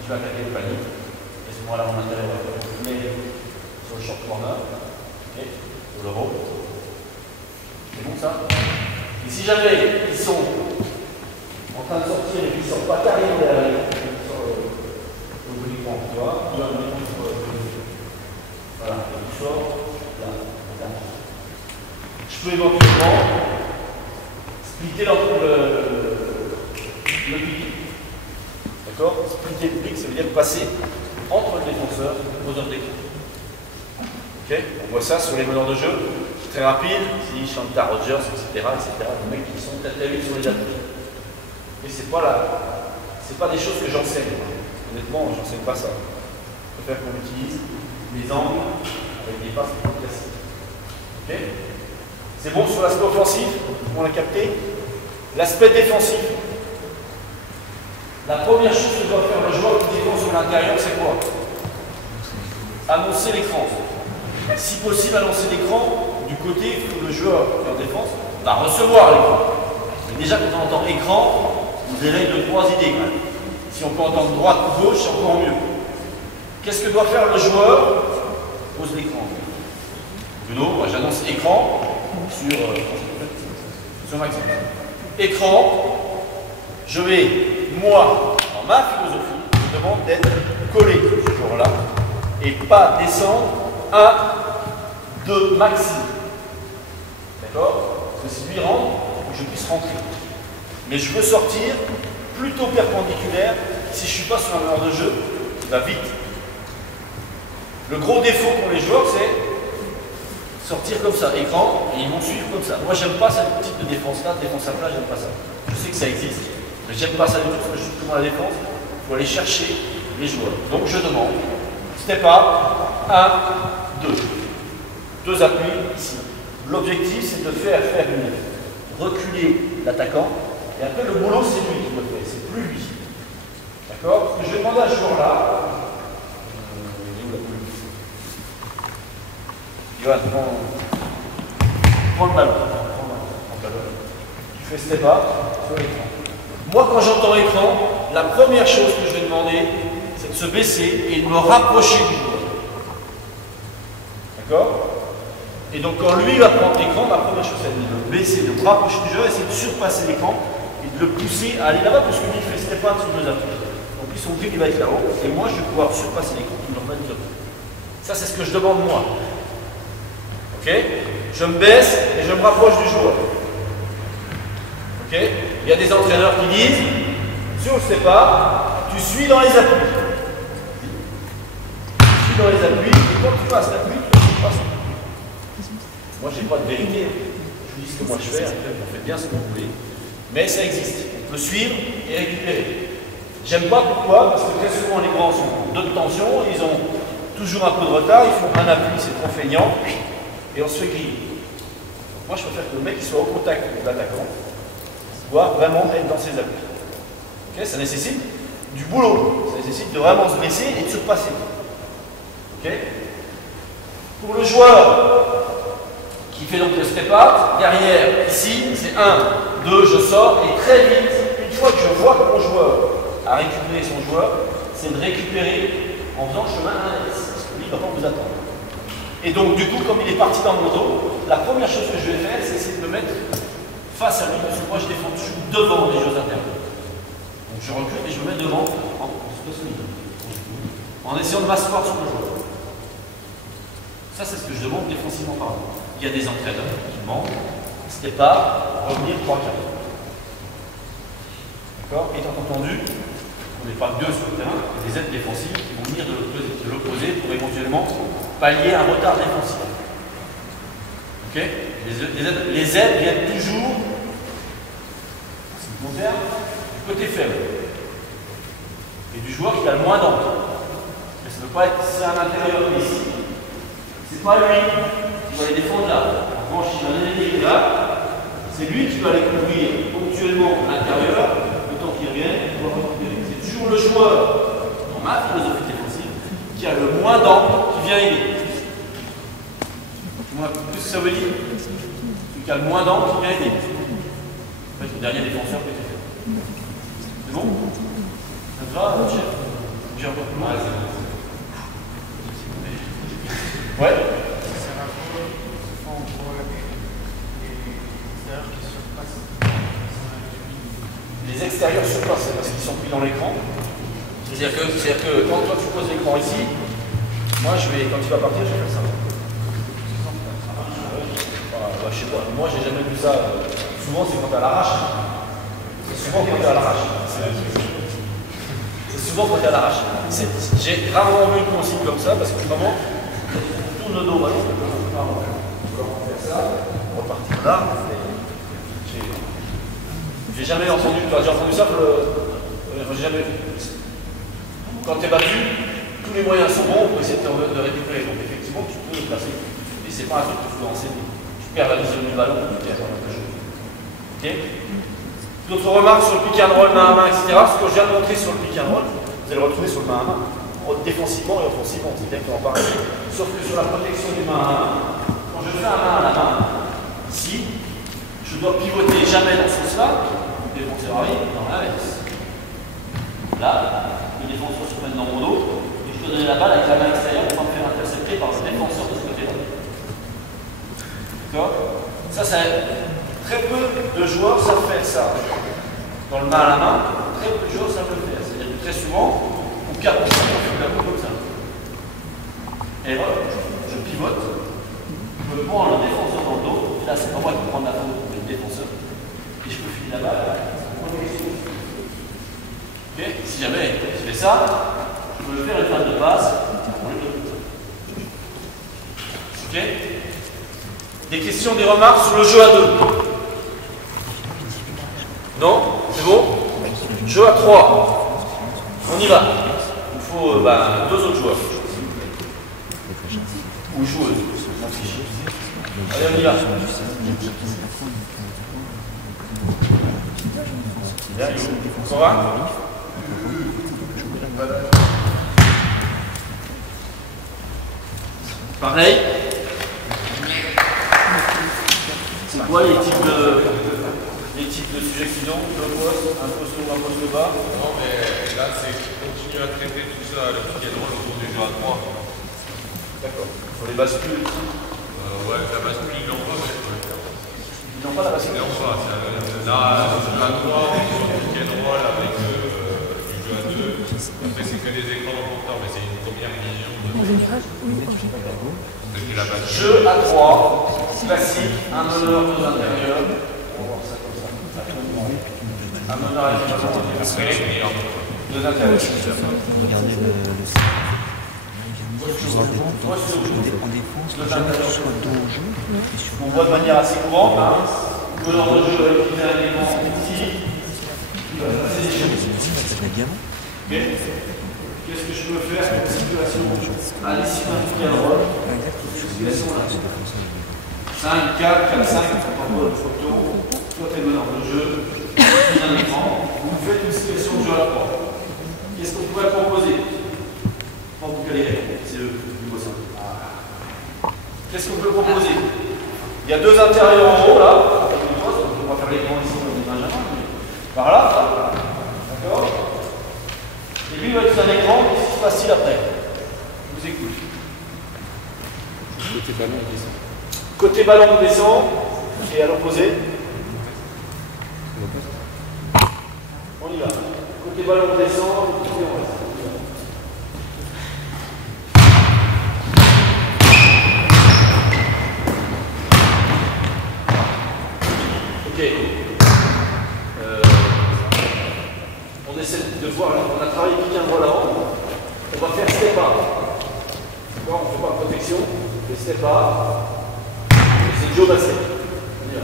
je vais attaquer le panier. Et à ce moment-là, mon intérieur va mettre sur le short corner, okay, sur le row. C'est bon ça? Et si jamais ils sont en train de sortir et qu'ils ne sortent pas carrément derrière au bout du point, tu vois, il va me mettre voilà, il sort là, là. Je peux éventuellement splitter le pic. D'accord? Splitter le pic, ça veut dire passer entre le défenseur et le poseur d'écran. Ok? On voit ça sur les meneurs de jeu, très rapide, si Shanta Rogers, etc., les mecs qui sont tête à huile sur les appuis. Mais c'est pas des choses que j'enseigne. Honnêtement, j'enseigne pas ça. Je préfère qu'on utilise les angles avec des passes classiques. Ok? C'est bon sur l'aspect offensif, on l'a capté. L'aspect défensif. La première chose que doit faire le joueur qui défend sur l'intérieur, c'est quoi? Annoncer l'écran. Si possible, annoncer l'écran du côté où le joueur qui est en défense va recevoir l'écran. Déjà, quand on entend écran, vous avez deux, trois idées. Si on peut entendre droite ou gauche, c'est encore mieux. Qu'est-ce que doit faire le joueur? Pose l'écran. Bruno, moi j'annonce écran sur Maxime. Écran, je vais, moi, dans ma philosophie, je demande d'être collé ce jour-là et pas descendre 1, 2, maxi. D'accord? Parce que si lui rentre, il faut que je puisse rentrer. Mais je veux sortir plutôt perpendiculaire si je ne suis pas sur un heure de jeu qui va vite. Le gros défaut pour les joueurs, c'est sortir comme ça, écran, et ils vont suivre comme ça. Moi, j'aime pas ce type de défense-là, défense à plat, j'aime pas ça. Je sais que ça existe, mais j'aime pas ça du tout, parce que justement la défense, il faut aller chercher les joueurs. Donc je demande, step up, 1, 2. 2 appuis ici. L'objectif, c'est de faire reculer l'attaquant, et après le boulot, c'est lui qui le fait, c'est plus lui. D'accord? Ce que je vais demander à ce joueur-là, Yoann, prends le ballon. Tu fais step up sur l'écran. Moi, quand j'entends écran, la première chose que je vais demander, c'est de se baisser et de me rapprocher du joueur. D'accord? Et donc, quand lui va prendre l'écran, ma première chose, c'est de me baisser, de me rapprocher du joueur, essayer de surpasser l'écran et de le pousser à aller là-bas, parce que lui, il fait step up sur 2 appuis. Donc, lui, son dribble, il va être là-haut, et moi, je vais pouvoir surpasser l'écran et me remettre là-bas. Ça, c'est ce que je demande moi. Ok? Je me baisse et je me rapproche du joueur. Ok? Il y a des entraîneurs qui disent, sur le step up, tu suis dans les appuis. Tu suis dans les appuis, et quand tu passes l'appui, tu passes. Moi, je n'ai pas de vérité. Je vous dis ce que moi je fais, après, vous faites bien ce que vous voulez. Mais ça existe. On peut suivre et récupérer. J'aime pas pourquoi, parce que très souvent les grands sont de tension, ils ont toujours un peu de retard, ils font un appui, c'est trop feignant. Et on se fait griller. Moi, je préfère que le mec il soit au contact de l'attaquant, voire vraiment être dans ses appuis. Okay? Ça nécessite du boulot, ça nécessite de vraiment se baisser et de se passer. Okay? Pour le joueur qui fait donc le step out, derrière, ici, c'est 1, 2, je sors, et très vite, une fois que je vois que mon joueur a récupéré son joueur, c'est de récupérer en faisant chemin inverse, parce que lui, il ne va pas vous attendre. Et donc, du coup, comme il est parti dans mon dos, la première chose que je vais faire, c'est essayer de me mettre face à lui, parce que moi, je défends toujours devant les jeux intérieurs. Donc, je recule et je me mets devant en essayant de m'asseoir sur le joueur. Ça, c'est ce que je demande défensivement parlant. Il y a des entraîneurs qui demandent, c'était pas revenir 3 quarts. D'accord? Étant entendu, on n'est pas deux sur le terrain, il y a des aides défensives qui vont venir de l'opposé pour éventuellement pallier un retard défensif. Ok? Les aides viennent toujours, c'est le bon terme, du côté faible. Et du joueur qui a le moins d'angle. Mais ça ne peut pas être si c'est un intérieur ici. C'est pas lui qui va les défendre là. En revanche, si un ennemi est là, c'est lui qui va les couvrir ponctuellement à l'intérieur, le temps qu'il revienne, pour récupérer. C'est toujours le joueur, dans ma philosophie défensive, qui a le moins d'angle qui vient aider. Tu vois plus ce que ça veut dire? Celui qui a le moins d'angle qui vient aider. En fait, le dernier défenseur peut être fait. C'est bon? Ça te va, chef? J'ai un peu plus loin. Ouais. Les extérieurs surpassent parce qu'ils sont pris dans l'écran. C'est-à-dire que quand toi tu poses l'écran ici, moi je vais, quand tu vas partir, je vais faire ça. Je sais pas, moi j'ai jamais vu ça. Souvent c'est quand tu es à l'arrache. C'est souvent quand tu es à l'arrache. C'est souvent quand tu es à l'arrache. J'ai rarement vu une consigne comme ça parce que vraiment, on tourne le dos, on va faire ça, on va partir là. J'ai jamais entendu, j'ai entendu ça, j'ai jamais vu. Quand tu es battu, tous les moyens sont bons pour essayer de récupérer. Donc effectivement, tu peux le placer. Mais c'est pas un truc que tu peux enseigner. Tu perds la vision du ballon, tu perds le jeu. Ok. D'autres remarques sur le pick and roll, main à main, etc. Ce que je viens de montrer sur le pick and roll, vous allez le retrouver sur le main à main. Défensivement et offensivement, c'est exactement pareil. Sauf que sur la protection du main à main, quand je fais un main à la main, ici, je dois pivoter jamais dans ce sens-là, le défenseur arrive dans l'inverse. Là, le défenseur se mène dans mon dos, et je dois donner la balle avec la main extérieure pour me faire intercepter par le défenseur de ce côté-là. D'accord? Ça, très peu de joueurs savent faire ça. Dans le main à la main, très peu de joueurs savent le faire. C'est-à-dire que très souvent, ou 4% on fait la comme ça. Et voilà, je pivote, je me prends le défenseur dans le dos, et là c'est pas moi qui prends la faute, mais le défenseur, et je peux filer la balle. Ok, si jamais je fais ça, je peux faire une phase de passe pour le dos. Ok. Des questions, des remarques sur le jeu à 2? Non? C'est bon? Jeu à 3. On y va. Il faut 2 autres joueurs. Ou joueuses. Allez, on y va. Bien, on va? Pareil. C'est quoi les types de sujets qu'ils ont? Deux postes, un poste haut, un poste bas? Non, mais là, c'est continuer à traiter tout ça, le pick and roll autour du jeu à 3. D'accord. Sur les bascules? Ouais, la bascule, ils l'ont pas, mais je peux le faire. Ils n'ont pas la bascule? Ils l'ont pas. Là, le jeu à 3, on est sur le pick and roll avec du jeu à 2. Après, c'est que des écrans en compteur, mais c'est une première vision de la bascule. Jeu à 3, classique, un meneur, deux intérieurs. On va voir ça comme ça. Un meneur avec deux intérieurs. Deux intérieurs. Regardez le on voit de manière assez courante. Meneur de jeu avec un élément petit. Qu'est-ce que je peux faire comme situation à l'issue d'un pick and roll? Situation là. 5, 4, 4, 5, on voit une photo. Toi, tu es meneur de jeu. Un écran. Vous faites une situation de jeu à 3. Qu'est-ce qu'on pourrait proposer? Pas vous galérer, c'est eux, du beau ça. Qu'est-ce qu'on peut proposer? Il y a deux intérieurs en haut là. On va faire l'écran ici, on est Benjamin. Par là. D'accord? Et lui, il va être un écran, qu'est-ce qui se passe-t-il après? Je vous écoute. Côté ballon, on descend. Côté ballon, on descend. Et à l'opposé? On y va. Côté ballon, on descend. Côté on reste. Ok. On essaie de voir, on a travaillé pick and roll avant. On va faire step up. D'accord? On ne fait pas de protection, on fait step up. Et c'est Joe Basset. On y va.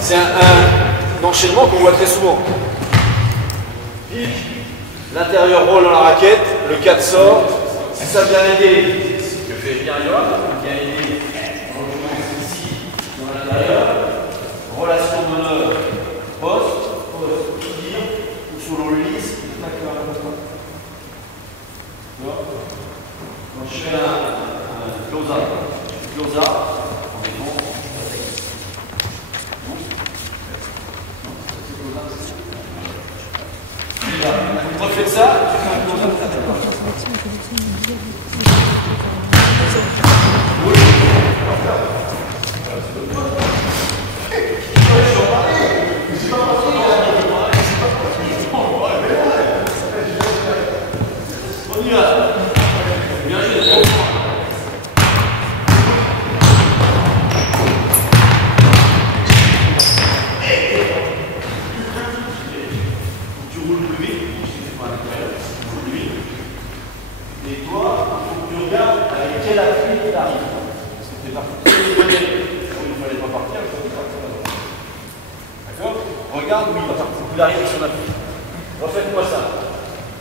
C'est un enchaînement qu'on voit très souvent. Pique, l'intérieur roule dans la raquette, le 4 sort. Si ça vient aider, ce que fait bien Johan, vient aider ici dans l'intérieur. Relation meneur, poste, tir, ou solo lisse, donc je fais un close-up, en défense, vous refaites ça, tu fais un close-up. On y va. Bien joué. Tu roules plus vite. Et toi, tu regardes avec quel appui tu arrives. Parce que tu es parti. Il ne fallait pas partir, il fallait partir. D'accord? Regarde où il va partir. Il arrive avec son appui. Refaites-moi ça.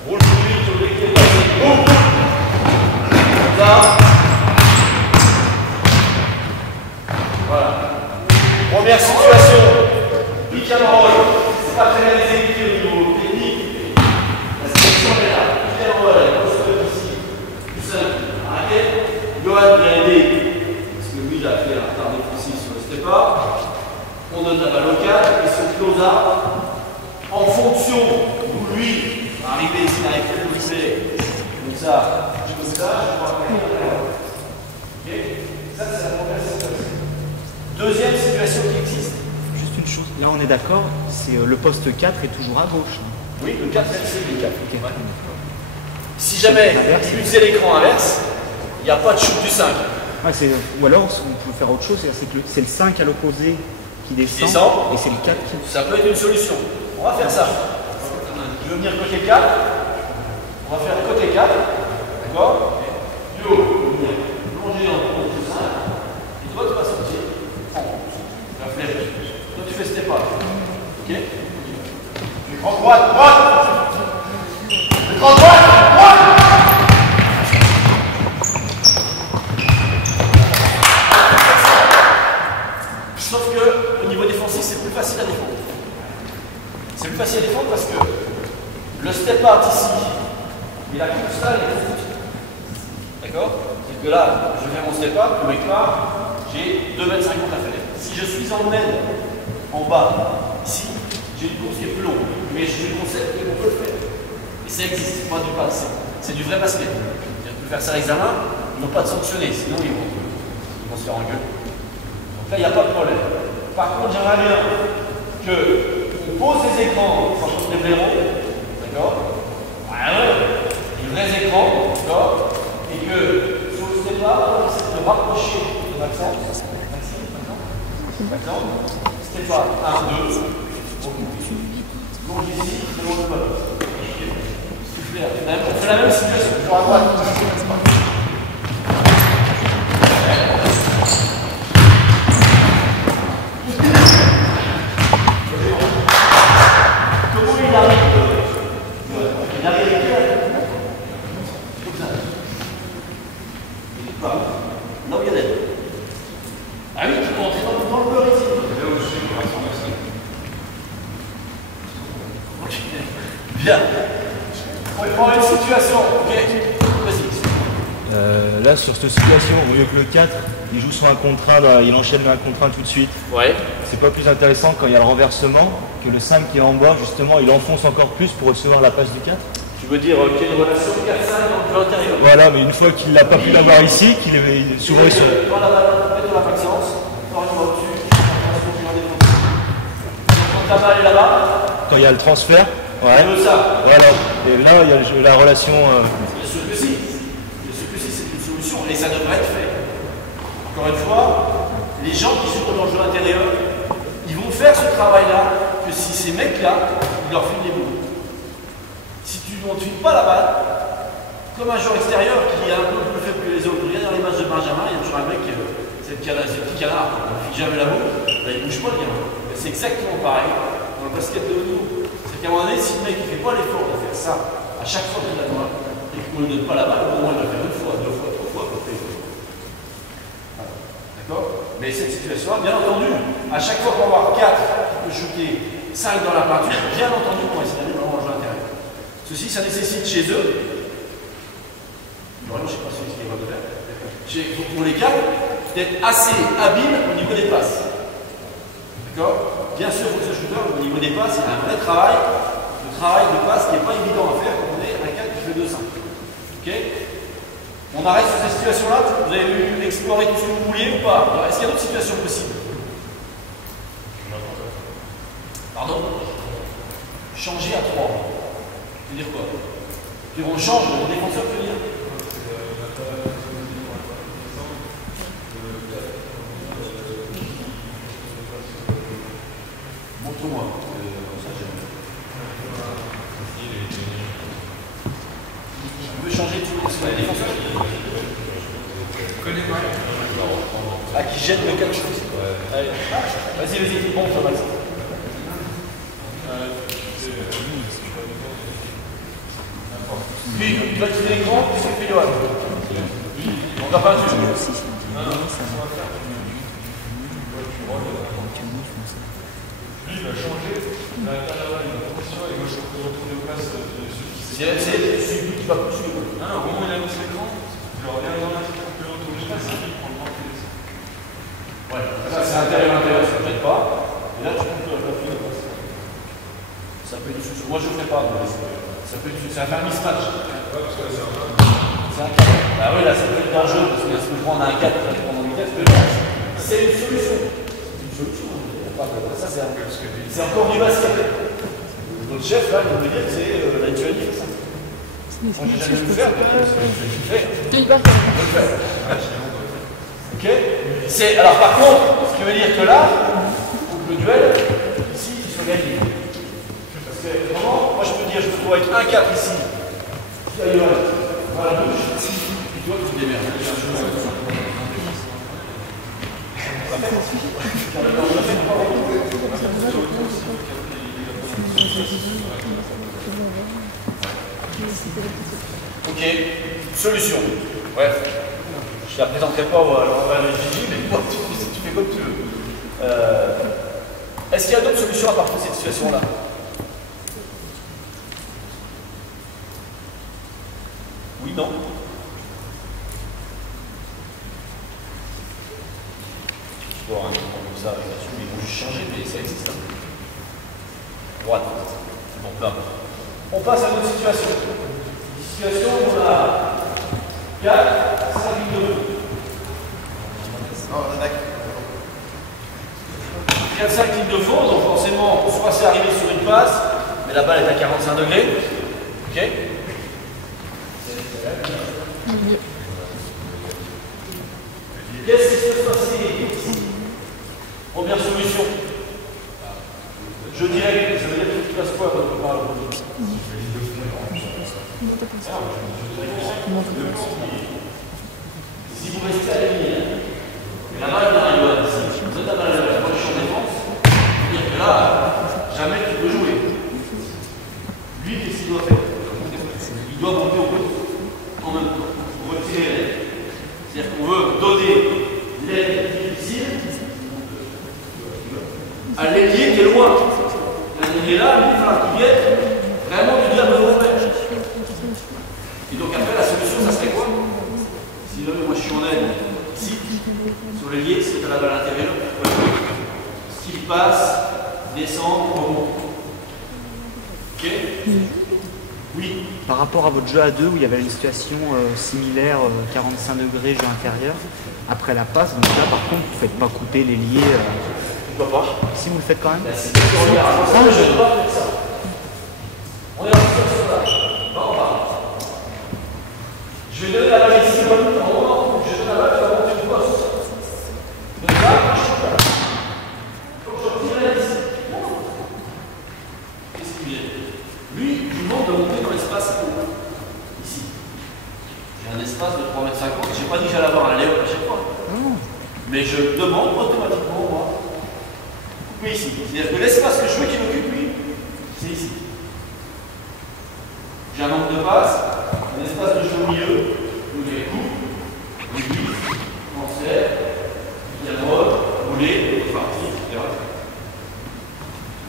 Roule plus vite au dès qu'il est passé. Boum! Comme ça. Voilà. Première situation. Pick and roll. C'est pas très bien exécuté au niveau technique. La sélection est là. Pick and roll. Poste ici. Tout seul. Arrêtez. Johan vient aider. Parce que lui, il a fait un retard défensif sur le step-up. On donne la balle au cadre et ce close-up en fonction d'où lui va arriver, s'il arrive à le pousser. Comme ça, je peux ça, je crois que. Ok? Ça, c'est la première situation. Deuxième situation qui existe. Juste une chose, là on est d'accord, c'est le poste 4 est toujours à gauche. Oui, le 4, c'est le 4. Ok. Ouais. Si jamais vous utilisez l'écran inverse, il n'y a pas de shoot du 5. Ouais, ou alors, on peut faire autre chose, c'est que c'est le 5 à l'opposé qui descend, et c'est le 4 qui... Ça peut être une solution. On va faire ça. Je veux venir côté 4. On va faire côté 4. D'accord? Du haut, venir plonger dans le pont du 5. Et toi, tu vas sortir en haut. Tu vas flèche. Toi, tu fais step up. Ok? L'écran droite, droite! L'écran droite, droite! Sauf que au niveau défensif, c'est plus facile à défendre. C'est plus facile à défendre parce que le step out ici et la course là, elle est trop petite. D'accord? C'est que là, je fais mon step out, le mec là, j'ai 2,50 m à faire. Si je suis en aide en bas, ici, j'ai une course qui est plus longue. Mais j'ai le concept et on peut le faire. Et ça existe, c'est pas du pass. C'est du vrai basket. Tu peux faire ça à l'examen, ils n'ont pas de sanctionner, sinon ils vont se faire engueuler. Là, il n'y a pas de problème. Par contre, j'aimerais bien qu'on pose les écrans sur les blaireaux, d'accord? Les vrais écrans, d'accord? Et que sur le step-up, on essaie de rapprocher de Maxence. Maxence, step-up 1, 2, longe ici, c'est long de bol. Super. On fait la même situation sur la droite. Bien. On va prendre une situation. Ok. Vas-y. Là, sur cette situation, au lieu que le 4, il joue sur un contre 1, il enchaîne un contre 1 tout de suite. Ouais. C'est pas plus intéressant quand il y a le renversement que le 5 qui est en bas, justement, il enfonce encore plus pour recevoir la passe du 4. Tu veux dire qu'il y a une relation 4-5 dans l'intérieur. Voilà, mais une fois qu'il n'a pas pu l'avoir ici, qu'il est souvent sur. Quand la balle, mets-toi la patience, quand on va au-dessus, quand ta balle est là-bas. Quand il y a le transfert. Ouais. Ça. Voilà. Et là, il y a la relation. Bien sûr que si. Bien sûr que si, c'est une solution. Et ça devrait être fait. Encore une fois, les gens qui jouent dans le jeu intérieur, ils vont faire ce travail-là que si ces mecs-là, ils leur filent les boules. Si tu ne files pas la balle, comme un joueur extérieur qui est un peu plus faible que les autres, regarde dans les matchs de Benjamin, il y a toujours un mec, c'est le petit canard, on ne file jamais la boule, ben, il ne bouge pas le gamin. C'est exactement pareil dans le basket de haut niveau. À un moment donné, si le mec ne fait pas l'effort de faire ça à chaque fois qu'il a droit et qu'on ne lui donne pas la balle, au moins il va faire une fois, deux fois, trois fois, après. Voilà. D'accord? Mais cette situation-là, bien entendu, à chaque fois qu'on va avoir 4 qui peut shooter 5 dans la peinture, bien entendu, on va essayer d'aller vraiment en jeu intérieur. Ceci, ça nécessite chez eux, je ne sais pas si c'est ce qu'ils vont faire, pour les 4, d'être assez habile au niveau des passes. D'accord? Bien sûr, pour ce shooter, au niveau des passes, il y a un vrai travail, le travail de passe qui n'est pas évident à faire quand on est un 4 qui fait 2-5. Ok? On arrête sur cette situation-là. Vous avez pu explorer tout ce que vous vouliez ou pas? Est-ce qu'il y a d'autres situations possibles? Pardon? Changer à 3. Ça veut dire quoi? Puis on change, le défenseur peut dire. Montre-moi. Je veux changer tout. Est-ce qu'on a des défenseurs? Ah, qui gêne le quelque chose. Allez. Vas-y, montre, Max. Puis, tu vas utiliser l'écran, qu'est-ce que fait Johan? On va pas dessus. Lui, il va changer l'intervalle de position et moi je peux retourner aux places de ceux qui C'est lui qui va poursuivre. Non, au moment où il annonce l'écran, je leur reviens dans l'instant que retourner les places, c'est lui qui prend le temps de faire ça. Ouais, ça c'est intérieur, ça ne peut-être pas. Et là, tu peux la file de passe. Ça peut être du sous. Moi, je ne le fais pas. Ça peut être c'est un mismatch. Ouais, parce que là, c'est un 4. Ah oui, là, ça peut être dangereux parce que là, si tu prends un 4, tu vas te prendre en vitesse. C'est une solution. C'est une solution. Ça, c'est encore du basket. Notre chef, là, il veut dire que c'est la Lituanie, c'est ça. Moi, j'ai jamais vu le faire, mais je le fais. Ok. Alors, par contre, ce qui veut dire que là, le duel, ici, il soit gagné. Parce que, vraiment, moi, je peux dire, je me trouve avec un 4 ici. Là, il y aura la bouche. Et toi, tu te démerdes. Ok, solution. Ouais. Je ne la présenterai pas à Gigi, mais toi, tu fais comme tu veux. Est-ce qu'il y a d'autres solutions à partir de cette situation-là? Oui, non? Je peux avoir un truc comme ça avec là-dessus, mais il faut juste changer, mais ça existe. Droite. Bon, peu importe. On passe à une autre situation. Une situation où on a 4, 5 lignes de fond. 4-5 lignes de fond, donc forcément, soit c'est arrivé sur une passe, mais la balle est à 45 degrés. Ok? Qu'est-ce qui se passe ici? Première solution. Je dirais que ça veut dire que tu passes quoi votre part? Si vous restez à la ligne, la balle dans la balle ici, vous êtes à la balle, moi je suis en défense, c'est-à-dire que là, jamais tu peux jouer. Lui, qu'est-ce qu'il doit faire? Il doit monter au poste en même temps, pour retirer l'aide. C'est-à-dire qu'on veut donner l'aide difficile à l'ailier qui est loin. L'ailier là, lui, il va qu'il vienne vraiment lui dire de le faire. Et donc après, la solution, ça serait quoi? Si jamais moi je suis en aide, ici, sur l'ailier, c'est à la balle intérieure. S'il passe, descend, remonte. Ok? Oui. Par rapport à votre jeu à deux où il y avait une situation similaire, 45 degrés jeu intérieur, après la passe, donc là par contre vous ne faites pas couper l'ailier. Pourquoi pas? Si vous le faites quand même? C'est regarde, je ne vais pas faire ça. On est en situation là. Non, on va. Je vais donner la balle ici, en haut, je donne la balle, tu vas monter au poste. Donc là, je suis là. Comme je retirais ici. Qu'est-ce qu'il dit? Lui, il demande de monter dans l'espace ici. J'ai un espace de 3,50 m. Je n'ai pas dit que j'allais avoir un léo à chaque fois. Mais je demande automatiquement, moi, couper ici. C'est-à-dire que l'espace que je veux qu'il occupe, lui, c'est ici. J'ai un nombre de passes, un espace de jeu au milieu, où il y a les coups, les buts, transfert, piano, rouler, partie, etc.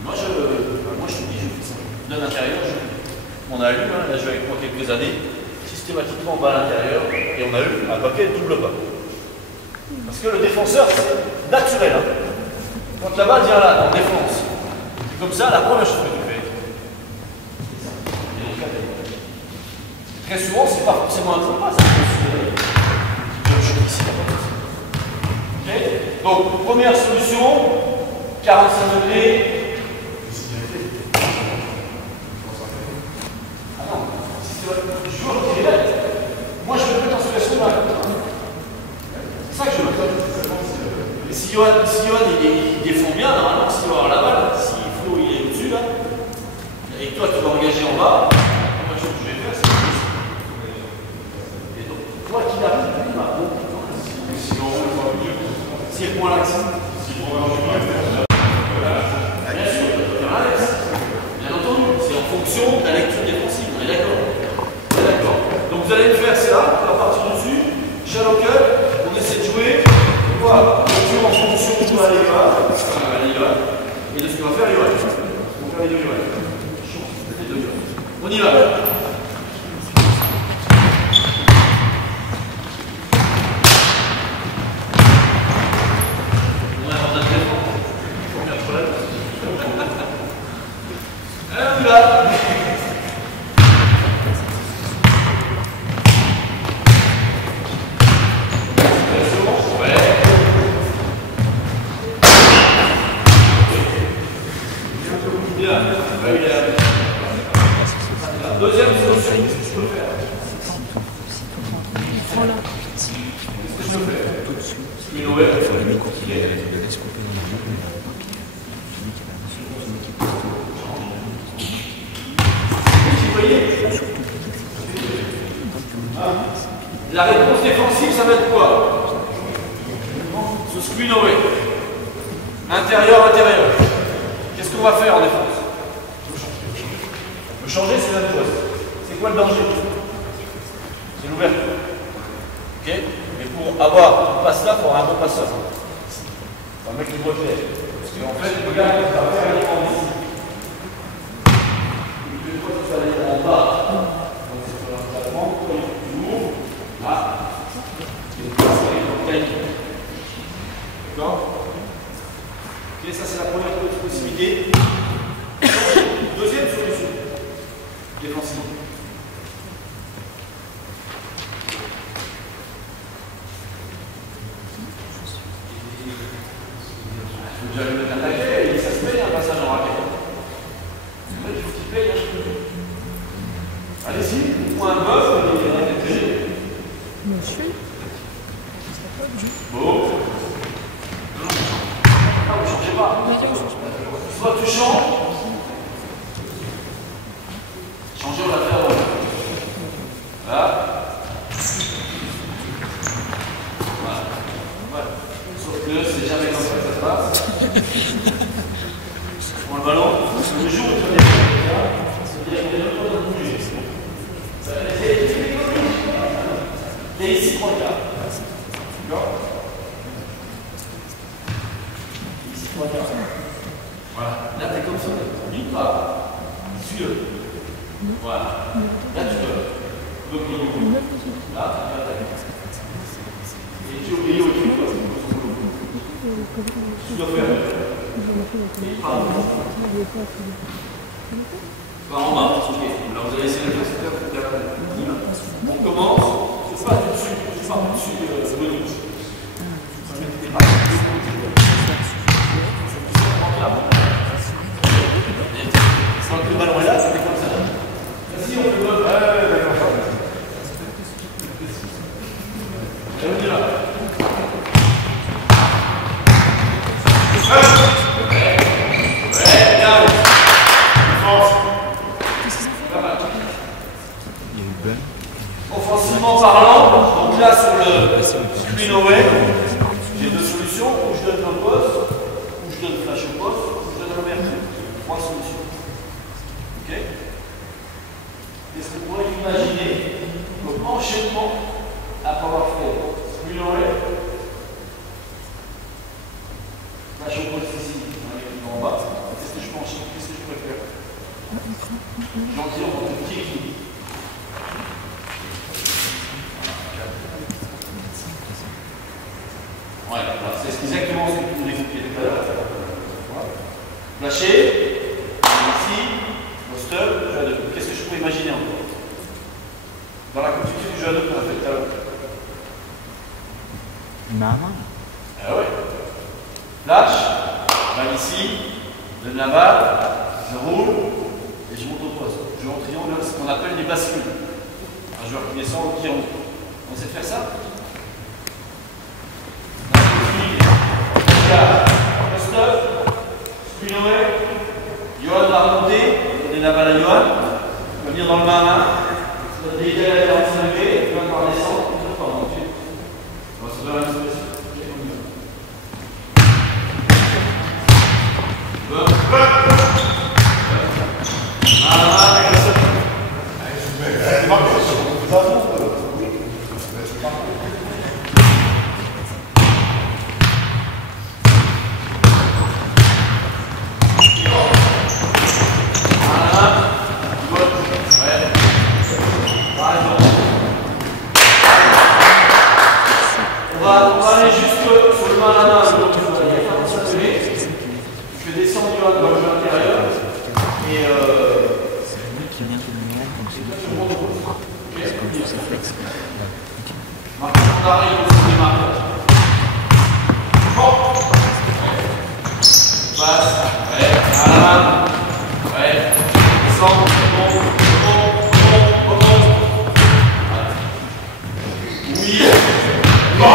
Moi je te dis, je fais ça. Je donne l'intérieur, on a eu, là, je joue avec moi quelques années, systématiquement balle à l'intérieur, et on a eu un paquet de double bas. Parce que le défenseur, c'est naturel. Hein. Quand la balle vient là, en défense, c'est comme ça, la première chose que tu fais. Très souvent, c'est pas forcément un double bas, ça peut être ici. Okay. Donc, première solution, 45 degrés. Ah non, je veux retirer l'aide. Moi, je veux mettre en situation là. C'est ça que je veux faire. Et si Johan il défend bien, normalement, s'il va avoir la balle, si Flo il est au-dessus là, et que toi tu vas engager en bas, la première chose que je vais faire, c'est que et donc, quoi qu'il arrive, lui, il va bon. Si le point là, bien sûr, bien entendu, c'est en fonction de la lecture défensive, on est d'accord. joue à l'Iva. Et de ce qu'on va faire, Yoann. On va faire les deux Yoann. On y va. Deuxième solution, qu'est-ce que je peux faire? Qu'est-ce que je peux faire? Une ouverte. La réponse défensive, ça va être quoi? Ce screen away. Intérieur. Qu'est-ce qu'on va faire en défense? Le changer, c'est la chose. C'est quoi le danger? C'est l'ouverture. Ok? Mais pour avoir un passe là, il faut avoir un bon passeur. Un mec qui doit faire. Parce qu'en fait, le gars, il va faire les en ici. Une fois que ça va aller en bas. Donc c'est un traitement, tu ouvres. Là. Et le passe avec le cahier. D'accord? Ok, ça c'est la première possibilité. Deuxième solution. Défensive. Il faut déjà le mettre attaquer, et ça se paye un passage en raquette. Le mec, il faut qu'il paye un peu. Allez-y, ou un bœuf, et il est raquetté. Bon. Non, vous ne changez pas. Soit tu changes. Changer, on va faire là. Voilà. Sauf que c'est jamais comme ça que ça se passe. On prend le ballon. Le jour où tu vas dire qu'il y a une autre bouger. Et ici, 3 quarts. D'accord? Ici, 3 quarts. Voilà. Là, t'es comme ça. Ligne pas. Suis-le. Voilà. Là, tu peux. Donc, là, tu vas attaquer. Et tu obéis au truc. Tu dois faire. Et par en bas. Par en bas. Ok. Là, vous allez essayer de faire ce. On commence. C'est pas tout de suite. C'est pas tout de suite le rouge. Tu mets tes bras. Quand le ballon est là, ça fait comme ça. Si on peut d'accord. Et on y va. Ouais, bien. Défense. Offensivement parlant, donc là sur le screen away, j'ai deux solutions, ou je donne le poste, ou je donne flash au poste, ou je donne l'ouverture. 3 solutions. Ok? Est-ce que vous pourriez imaginer comme enchaînement après avoir fait screen away, flash au poste ici, en bas, qu'est-ce que je peux enchaîner? Qu'est-ce que je peux faire? J'en tire en tout petit équilibre. Ouais, voilà, c'est exactement ce que vous expliquez tout à l'heure. Flasher, ici, post-up, qu'est-ce que je peux imaginer encore? Dans la continuité du jeu à deux qu'on a fait tout à l'heure. Une main à main. Ah ouais. Flash, balle ici, donne la balle, je roule, et je monte au poste. Je joue en triangle, c'est ce qu'on appelle des bascules. Un joueur qui descend ou qui remonte. On sait faire ça? Post-up, screen away, Yoann va remonter, donner la balle à Yoann, il va venir dans le main à main, il va décaler à 45 degrés, il va pouvoir descendre, il va pouvoir remonter. On va se faire la même chose. passe. Ouais, à la main. Ouais. Descends. Remonte. Oui. Bon.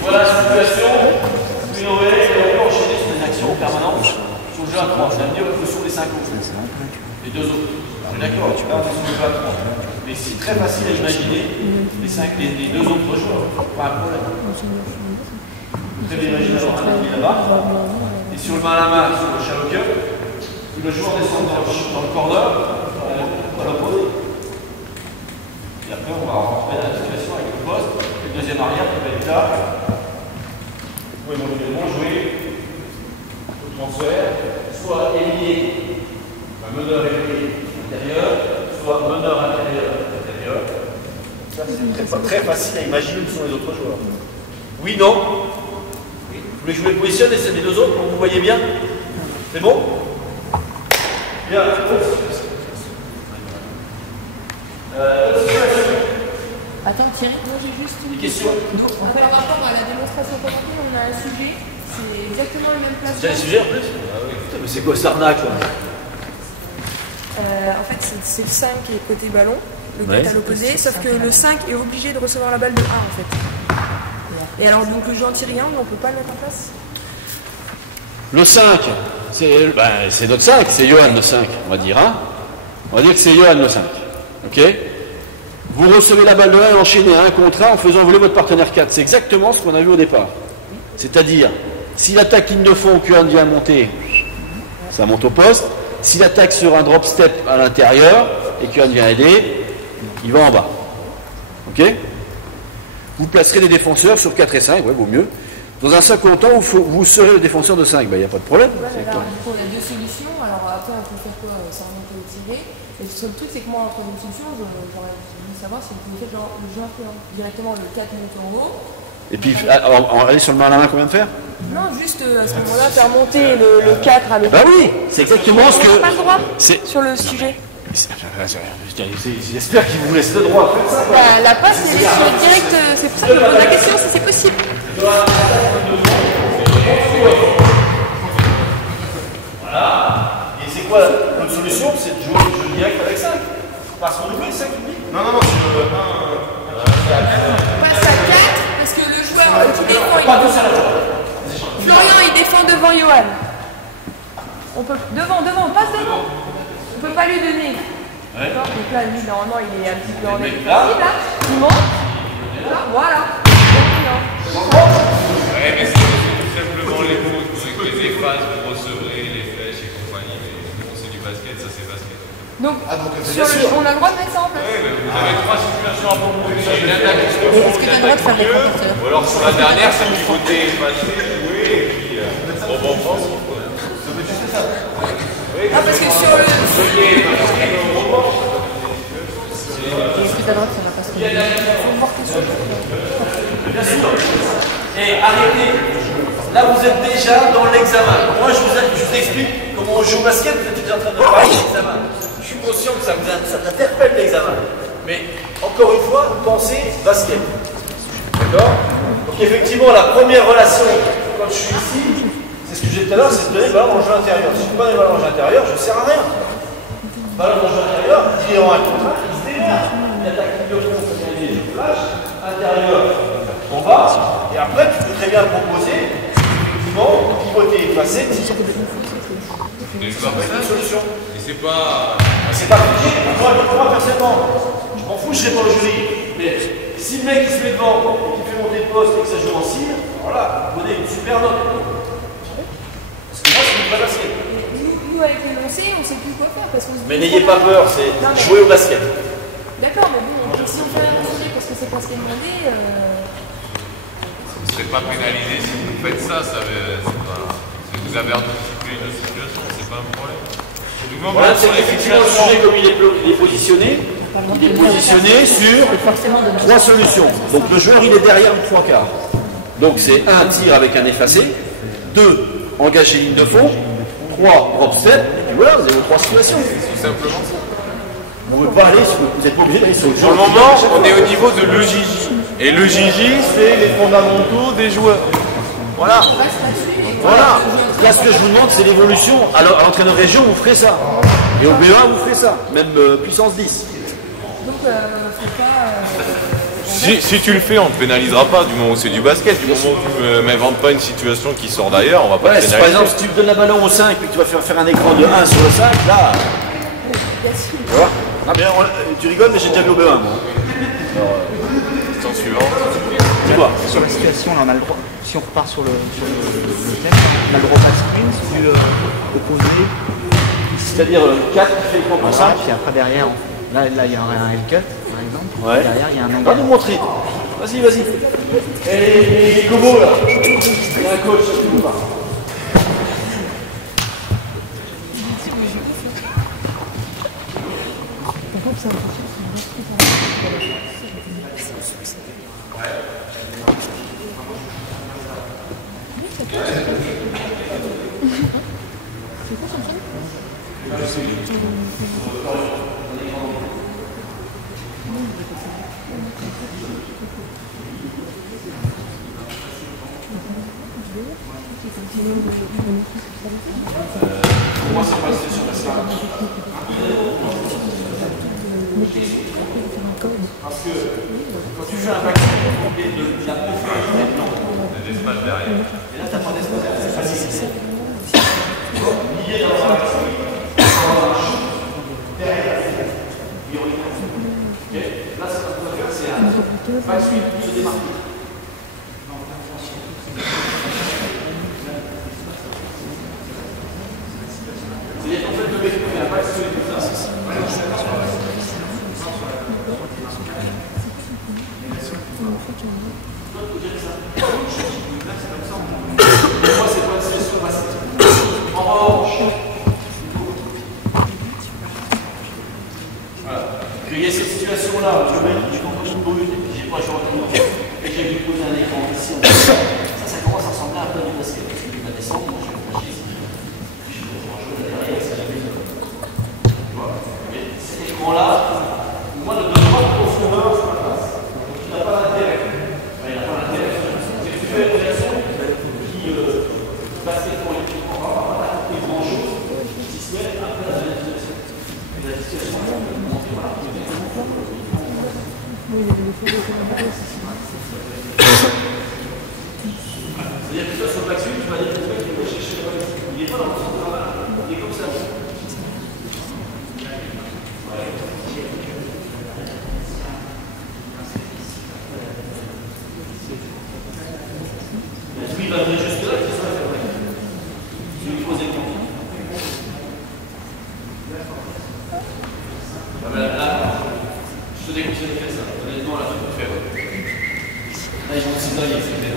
Voilà la situation. Une oreille, et on peut enchaîner sur des actions en permanence. Sur le jeu à 3, ça veut dire que sur les 5 autres. Les deux autres. On est d'accord, tu parles sur le jeu à 3. Mais c'est très facile à imaginer les deux autres joueurs. Pas un problème. Très bien imaginer alors un ami là-bas. Et sur le main à la main, sur le shallow cup, le joueur descend dans le corner, on va l'opposer. Et après, on va rentrer dans la situation avec le poste, et le deuxième arrière qui va être là. Vous pouvez éventuellement jouer au transfert, soit ailier, meneur ailier intérieur, soit meneur intérieur. Ça, c'est pas très facile à imaginer où sont les autres joueurs. Oui, non? Vous voulez jouer position et c'est les deux autres, vous voyez bien? C'est bon? Bien. Attends Thierry, moi j'ai juste une question. Par rapport à la démonstration continue, on a un sujet, c'est exactement le même placement. C'est un sujet en plus? Ah oui, putain, mais c'est quoi cette arnaque là? En fait, c'est le 5 qui est côté ballon, le 4 à l'opposé, sauf que le 5 est obligé de recevoir la balle de 1 en fait. Et alors, donc le jeu anti-triangle, on peut pas le mettre en place? Le 5, c'est notre 5, c'est Johan le 5, on va dire. Hein, on va dire que c'est Johan le 5. Ok? Vous recevez la balle de 1 et enchaînez un contre 1 en faisant voler votre partenaire 4. C'est exactement ce qu'on a vu au départ. C'est-à-dire, si l'attaque ligne de fond, Johan vient monter, ça monte au poste. S'il attaque sur un drop step à l'intérieur et Johan vient aider, il va en bas. Ok? Vous placerez les défenseurs sur 4 et 5, ouais, vaut mieux. Dans un second temps, vous serez le défenseur de 5, il n'y a pas de problème. Ouais, alors, il y a deux solutions. Alors après, on peut faire quoi? Ça remonter ou tirer. Et le seul truc, c'est que moi, entre une solution, j'aurais voulu savoir si vous pouvez faire le jeu directement le 4 monter en haut. Et puis, aller sur le main à la main, combien de faire? Non, juste à ce moment-là, faire monter le 4 à l'autre. Bah oui, c'est exactement ce que... On n'a pas le droit sur le sujet. J'espère qu'ils vous laissent le droit. Bah, la passe, elle est sur direct. C'est pour ça que je pose la question si c'est possible. Voilà. Et c'est quoi l'autre solution? C'est de jouer le jeu direct avec 5. Passe en doublé, 5 et demi. Non, sur le 1. Passe à 4, parce que le joueur qui défend, Florian, il défend devant Johan. On peut devant, passe devant. On peut pas lui donner. Ouais. Donc là, lui, normalement, il est un petit peu en défensive, là. Il monte. Là, voilà. Ouais, mais c'est tout simplement les mots, les phases, vous recevrez les flèches et compagnie, mais bon, c'est du basket, ça c'est basket. Donc, on a le droit de mettre ça en place. Ouais, mais vous avez 3 situations à propos. Une attaque Est-ce que tu as le droit de faire des compteurs? ou alors sur la dernière, c'est pivoter, passer, jouer, et puis rebond offensif. Ah, parce que sur le. Est-ce que tu as le droit de faire un passe? Bien sûr. Et arrêtez. Là, vous êtes déjà dans l'examen. Moi, je vous explique comment on joue au basket. Vous êtes déjà en train de faire l'examen. Je suis conscient que ça vous interpelle l'examen. Mais encore une fois, vous pensez basket. D'accord? Donc, effectivement, la première relation, quand je suis ici, c'est ce que j'ai dit tout à l'heure, c'est de donner le ballon en jeu intérieur. Si je ne donne pas le ballon en jeu intérieur, je ne sers à rien. Le ballon en jeu intérieur, il est en un contre un, il se démerde. Il y a l'intérieur en bas, et après tu peux très bien proposer, effectivement, pivoter et passer, c'est une solution. Et c'est pas. C'est pas figé. Moi, personnellement, je m'en fous, je serai pas au jury. Mais si le mec il se met devant et qu'il fait monter le poste et que ça joue en cire, voilà, vous donnez une super note. Parce que moi, c'est une vraie basket. Nous, avec le lancé, on sait plus quoi faire. Parce qu'on se dit, Mais n'ayez pas peur, c'est jouer au basket. D'accord, mais bon, si on fait un lancé parce que c'est pas ce qui est demandé. Vous ne serez pas pénalisé si vous faites ça. Si vous avez anticipé une situation, c'est pas un problème. Voilà, c'est qu'effectivement, le sujet, comme il est positionné sur 3 solutions. Donc le joueur, il est derrière le 3/4. Donc c'est 1 tir avec un effacé, 2 engager ligne de fond, 3 drop step, et puis voilà, vous avez vos 3 situations. Tout simplement ça. Vous ne pouvez pas aller, vous n'êtes pas obligé d'aller sur le jeu. Pour le moment, on est au niveau de l'EJJ. Et l'EJJ, c'est les fondamentaux des joueurs. Voilà. Voilà. Là, ce que je vous demande, c'est l'évolution. Alors, à l'entraîneur région, vous ferez ça. Et au BE1, vous ferez ça. Même puissance 10. Donc, faut pas. Si tu le fais, on ne te pénalisera pas du moment où c'est du basket. Du moment où tu ne m'inventes pas une situation qui sort d'ailleurs, on va pas te pénaliser. Par exemple, si tu me donnes la ballon au 5 et que tu vas faire un écran de 1 sur le 5, là. Tu vois? Ah, bien, tu rigoles, mais j'ai déjà vu au BE1. Question suivante. Tu vois. Sur la situation, là, on a le droit, si on repart sur le thème, on a le droit pas de screen, si tu opposé, C'est-à-dire 4 qui fait écran pour 5. puis après derrière, là il y a un L-cut, par exemple, Ouais. derrière il y a un Va angle. nous montrer. Vas-y, vas-y. Et les Kobo, là. Il y a un coach, tu vois pas. Parce que quand tu fais un vaccin, il y a L'espace derrière. et là, tu n'as pas d'espace. C'est facile. Lié dans un vaccin, derrière. Là, ce qu'on doit faire, c'est un vaccin pour se démarquer. C'est-à-dire qu'en fait, le mec fait un vaccin comme ça. Moi, c'est pas une solution facile. En revanche, voilà, qu'il y ait cette situation-là, je mets, je compose une brûle, et puis j'ai pas joué en tournoi, et j'ai dû poser un écran ici. Ça commence à ressembler un peu à du basket. Parce qu'il va descendre, moi je vais flasher ici. Je vais jouer derrière, ça jamais fait. Tu vois, mais cet écran-là, moi, ne donne pas de profondeur sur la place. Donc il n'a pas d'intérêt. Enfin, il n'a pas d'intérêt. C'est que tu fais une réaction qui basket pour les petits programmes, on va pas t'apporter grand-chose, si ce n'est après la deuxième situation. Et la situation, voilà. C'est-à-dire que toi, sur le backstreet, tu vas dire que le mec, il va chercher le ballon. Il n'est pas dans le centre de la balle, il est comme ça. Lui, il va venir jusque là, qu'est-ce qu'il va faire? Il lui pose des points. Là, je te déconseille de faire ça. Honnêtement, là, tu peux faire. Là, ils vont cisailler, c'est clair.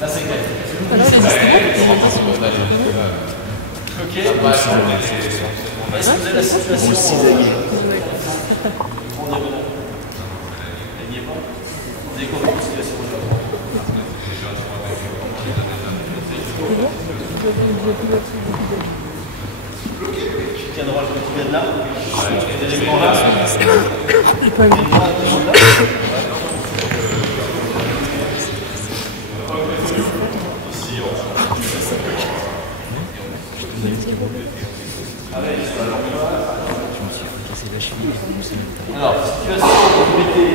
Là, c'est clair. Ok. Est-ce que vous avez la situation? On est bon. Elle n'y est pas. Vous avez compris la situation aujourd'hui? Tu tiendras le petit gars de là. Cet élément-là. Alors, situation où vous mettez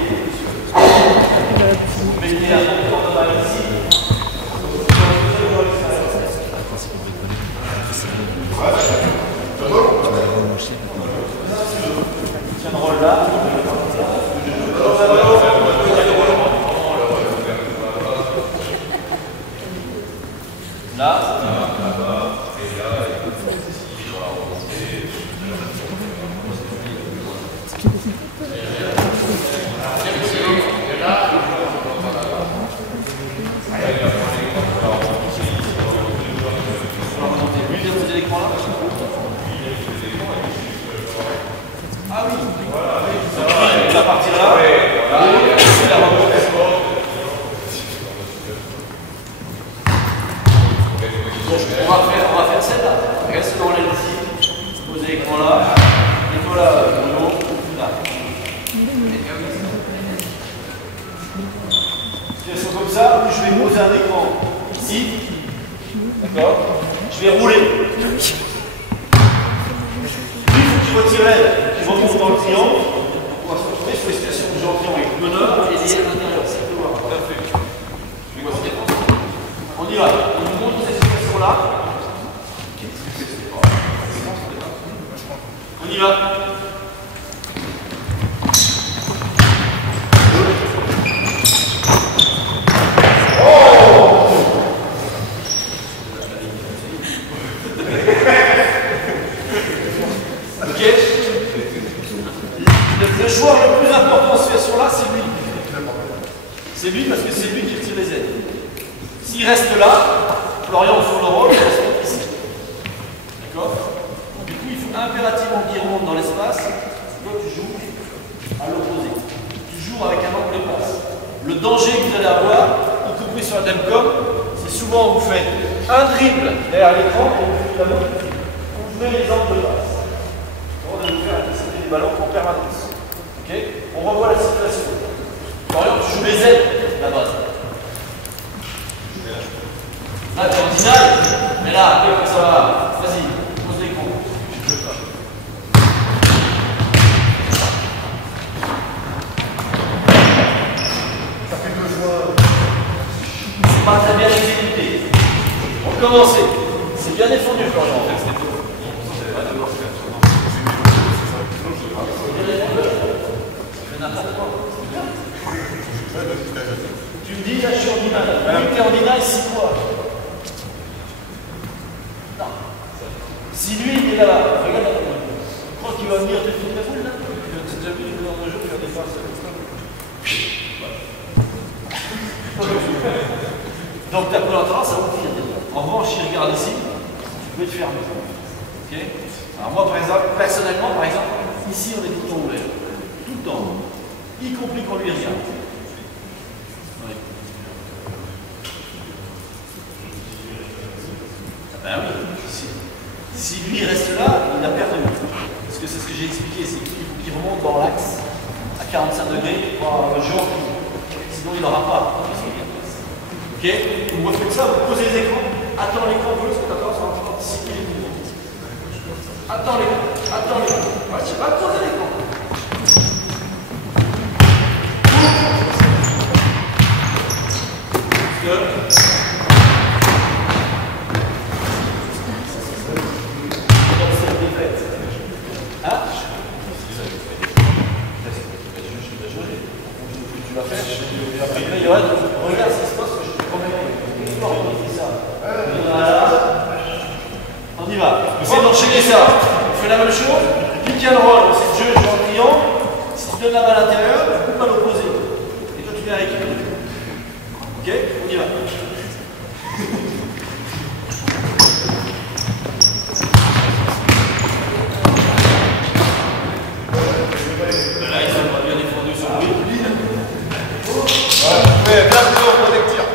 Mettez la montre de balle ici. Tiens le rôle là. Là. Ah oui, il va partir là. On va faire celle-là. Reste dans l'aile ici. Posez l'écran là. Nicolas, Bruno, là. Si elles sont comme ça, je vais poser un écran ici. D'accord? Je vais rouler. Je retire elle, qui remonte dans le triangle. On va se retrouver sur les situations où j'ai en triangle avec le meneur et lié à l'intérieur. C'est le voir. Parfait. On y va. On nous montre cette situation-là. On y va. Le joueur le plus important dans cette situation-là, c'est lui. C'est lui parce que c'est lui qui tire les aides. S'il reste là, Florian sur le rôle, il reste ici. D'accord? Du coup, il faut impérativement qu'il remonte dans l'espace. Toi, tu joues à l'opposé. Tu joues avec un angle de passe. Le danger que vous allez avoir, y compris sur la Demcom, c'est souvent vous faites un dribble derrière l'écran et vous faites la main. Vous jouez les angles de passe. On va vous faire anticiper les ballons en permanence. Okay. On revoit la situation. Florian, tu joues les aides là-bas. Là, tu es en deny, mais là, ça va. Vas-y, pose l'écran. Ça fait 2 joueurs. C'est pas très bien exécuté. Recommencez. C'est bien défendu, Florian. En fait, c'était tout. Tu me dis, là je suis en deny. Vu que tu es en deny, c'est quoi? Non. Si lui il est là, regarde, tu crois qu'il va venir te finir la boule là? Tu as déjà vu dans le jeu, tu vas défense. Donc ta collatéral, ça va finir. En revanche, il regarde ici, tu peux te fermer. Okay. Alors moi, par exemple, personnellement, ici on est tout le temps ouvert. Tout le temps. Y compris quand lui regarde. Oui. Ben oui. Si lui reste là, il a perdu. Parce que c'est ce que j'ai expliqué, c'est qu'il faut qu'il remonte dans l'axe à 45 degrés pour avoir le jeu en cours. Sinon il n'aura pas. Ok? Vous refaites ça, vous posez les écrans. Attends l'écran bleu, parce que t'as peur, ça va anticiper les mouvements. Attends l'écran. Attends l'écran. Ouais, tu vas poser l'écran. Regarde ce qui se passe, je te promets. On y va. Essayez d'enchaîner ça. On fait la même chose. Pick and roll, c'est le jeu, je joue en triangle. Si tu donnes la balle à l'intérieur, tu peux pas l'opposer. Et toi, tu viens avec lui. Ok? On y va. Là, ils sont pas bien défendus sur lui. Mais bien sûr, protecteur.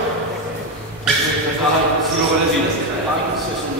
C'est le relais, c'est pareil que c'est son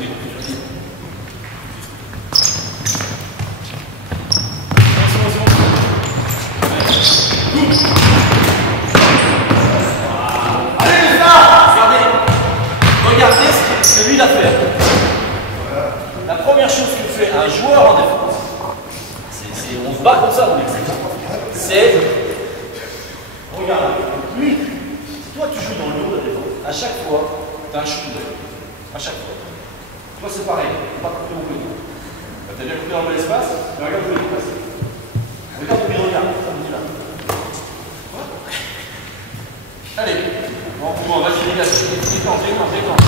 déclenche.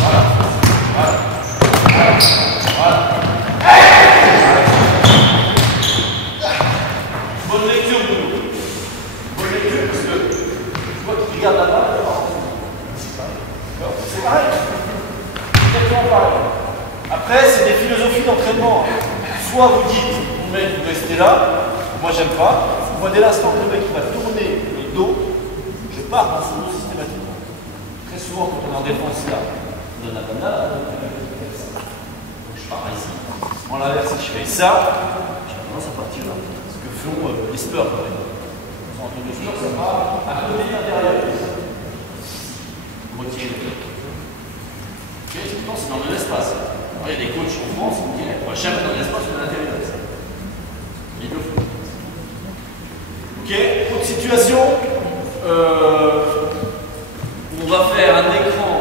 Voilà. Bonne lecture, Bruno. Bonne lecture, parce que je vois qu'il regarde là-bas. C'est pareil. Exactement pareil. Après, c'est des philosophies d'entraînement. Soit vous dites, vous restez là. Moi, j'aime pas. Moi, dès l'instant que le mec va tourner le dos, je pars dans son dos systématiquement. Très souvent, quand on est en défense là, on donne la banane, donc je pars ici. En l'inverse, si je fais ça, je commence à partir là. Ce que font les Spurs, par exemple. Entre les Spurs, ça va à côté de l'intérieur. Retirez le bloc. Ok, pourtant, c'est dans l'espace. Il y a des coachs en France qui disent on va jamais dans l'espace, on est à l'intérieur. Ils le font. Ok, autre situation. On va faire un écran.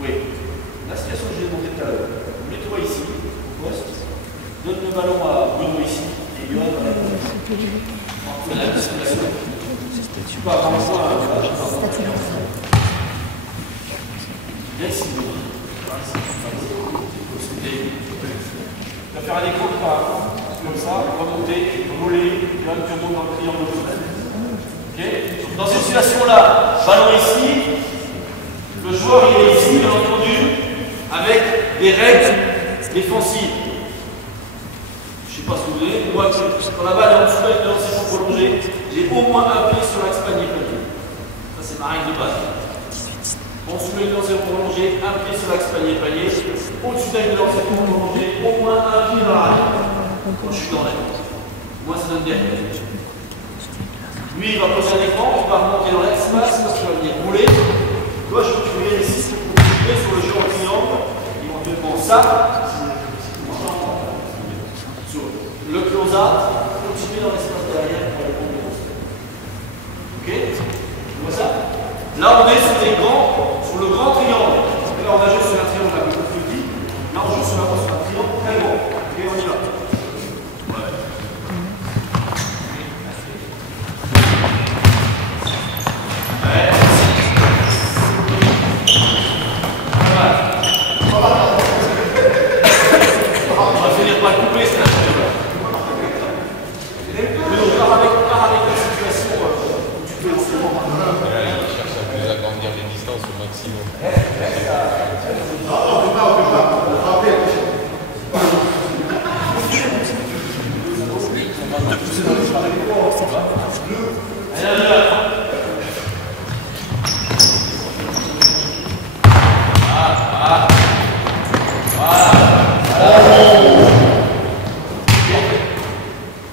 Oui, la situation que je vais montrer tout à l'heure. Mets-toi ici, au poste. Donne le ballon à Bruno ici. Et Yoann va la situation. Tu peux avoir un point. Viens ici, Bruno. Tu vas faire un écran comme ça, remonter, voler, là tu remontes dans le triangle. Okay. Dans cette situation-là, ballon ici, le joueur il est ici, bien entendu, avec des règles défensives. Je ne sais pas ce que vous voulez, moi quand la balle est en dessous de l'enseignement prolongé, j'ai au moins un pied sur l'axe panier-panier. Ça c'est ma règle de base. En dessous de l'enseignement prolongé, un pied sur l'axe panier-panier. Au-dessus de l'enseignement prolongé, au moins un pied dans la règle. Quand je suis dans l'aile. Moi ça donne des règles. Lui, il va poser un écran, il va remonter dans l'espace, parce qu'il va venir rouler. Toi, je veux que tu viennes ici pour continuer sur le jeu en triangle, éventuellement ça, sur le close-out, continuer dans l'espace derrière pour aller prendre le poste. Ok? Tu vois ça? Là, on est sur le grand triangle. Là, on a joué sur un triangle un peu plus petit. Là, on joue sur un triangle très grand. Ok, on y va.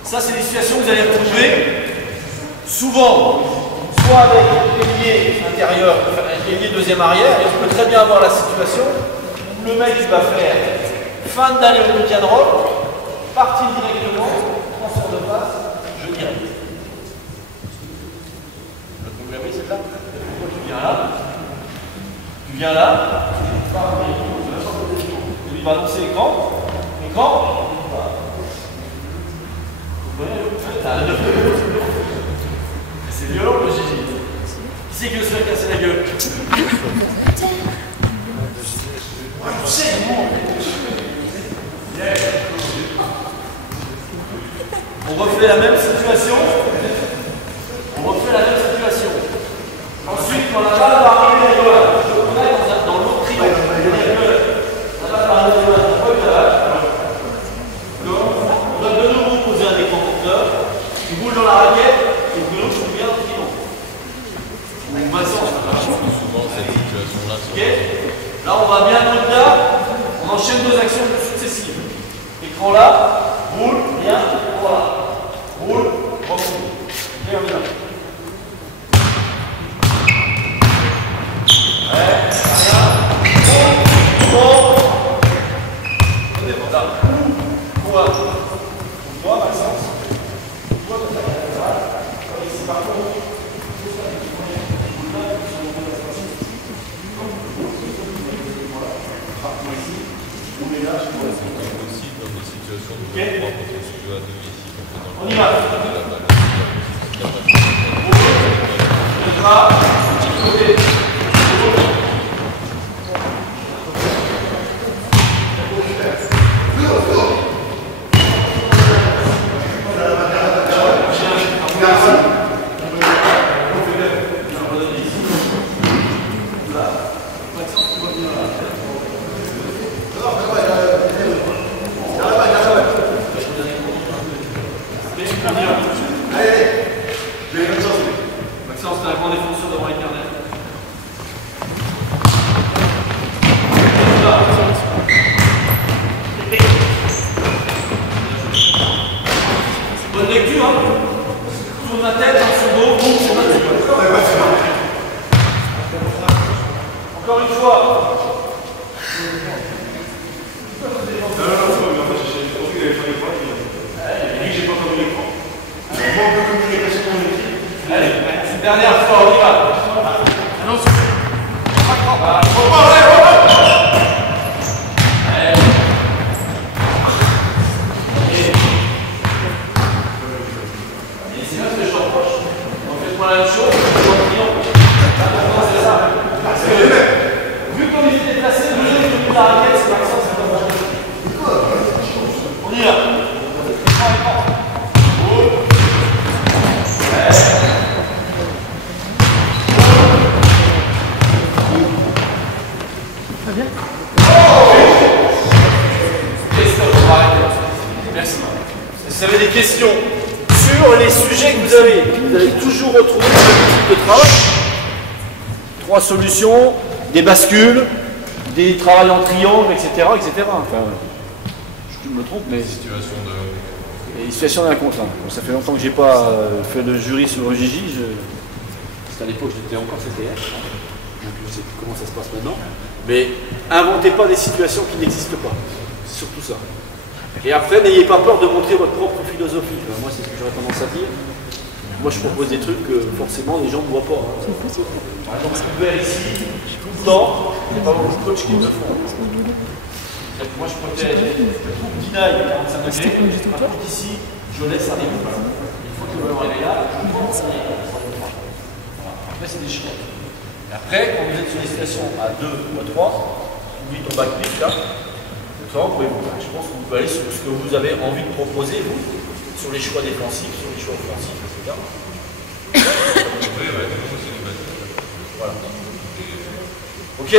Ça, c'est des situations que vous allez retrouver souvent, soit avec le ailier intérieur, l'ailier deuxième arrière, et on peut très bien avoir la situation où le mec il va faire fin d'aller au pick and roll, partir directement, transfert de passe, je direct. Le problème, oui, c'est là. Tu viens là, tu viens là, il va lancer l'écran, c'est violent le Gigi. Qui c'est qui veut se faire casser la gueule? On refait la même situation. Ensuite, quand la balle va arriver à Yoann, on est dans l'autre triangle. La balle va arriver à Yoann, on va de nouveau poser un écran porteur. Tu boules dans la raquette et Bruno, tu reviens au triangle. Ou Maxence, souvent cette situation-là. Okay. Là, on va bien au-delà. On enchaîne deux actions successives. Écran là, boule, bien, voilà. Boule, remonte. Et on y va. On y va. On tu peux venir. Allez, je vais Maxence. Maxence, t'es un grand défenseur devant l'éternel. Bonne lecture, hein. Tourne la tête dans son dos, boum, c'est battu. Encore une fois. Allez, une dernière fois, on y va. Allons. Et c'est là que je t'approche. On fait pas la même chose, c'est ça. Parce que, vu qu'on est déplacé, le jeu de la raquette, c'est comme ça, c'est comme ça. On y va. Merci. Si vous avez des questions sur les sujets que vous allez toujours retrouver sur le type de travail. 3 solutions, des bascules, des travails en triangle, etc. Enfin, je me trompe, mais... Les situations d'un compte. Bon, ça fait longtemps que j'ai pas fait de jury sur le JJ. C'était à l'époque, j'étais encore CTF. Donc je sais plus comment ça se passe maintenant. Mais inventez pas des situations qui n'existent pas. C'est surtout ça. Et après, n'ayez pas peur de montrer votre propre philosophie. Enfin, moi, c'est ce que j'aurais tendance à dire. Moi, je propose des trucs que forcément les gens ne voient pas. Hein. Par exemple, ce que vous verrez ici, tout le temps, il n'y a pas beaucoup de coachs qui le font. Moi, je protège tout deny à 45 degrés. Par contre, ici, je laisse arriver. Une fois que le ballon est là, je pense. Après, c'est des choix. Et après, quand vous êtes sur des situations à 2 ou à 3, vous dites ton backpick là. Je pense que vous pouvez aller sur ce que vous avez envie de proposer, vous, sur les choix défensifs, sur les choix offensifs, etc. Voilà. Ok?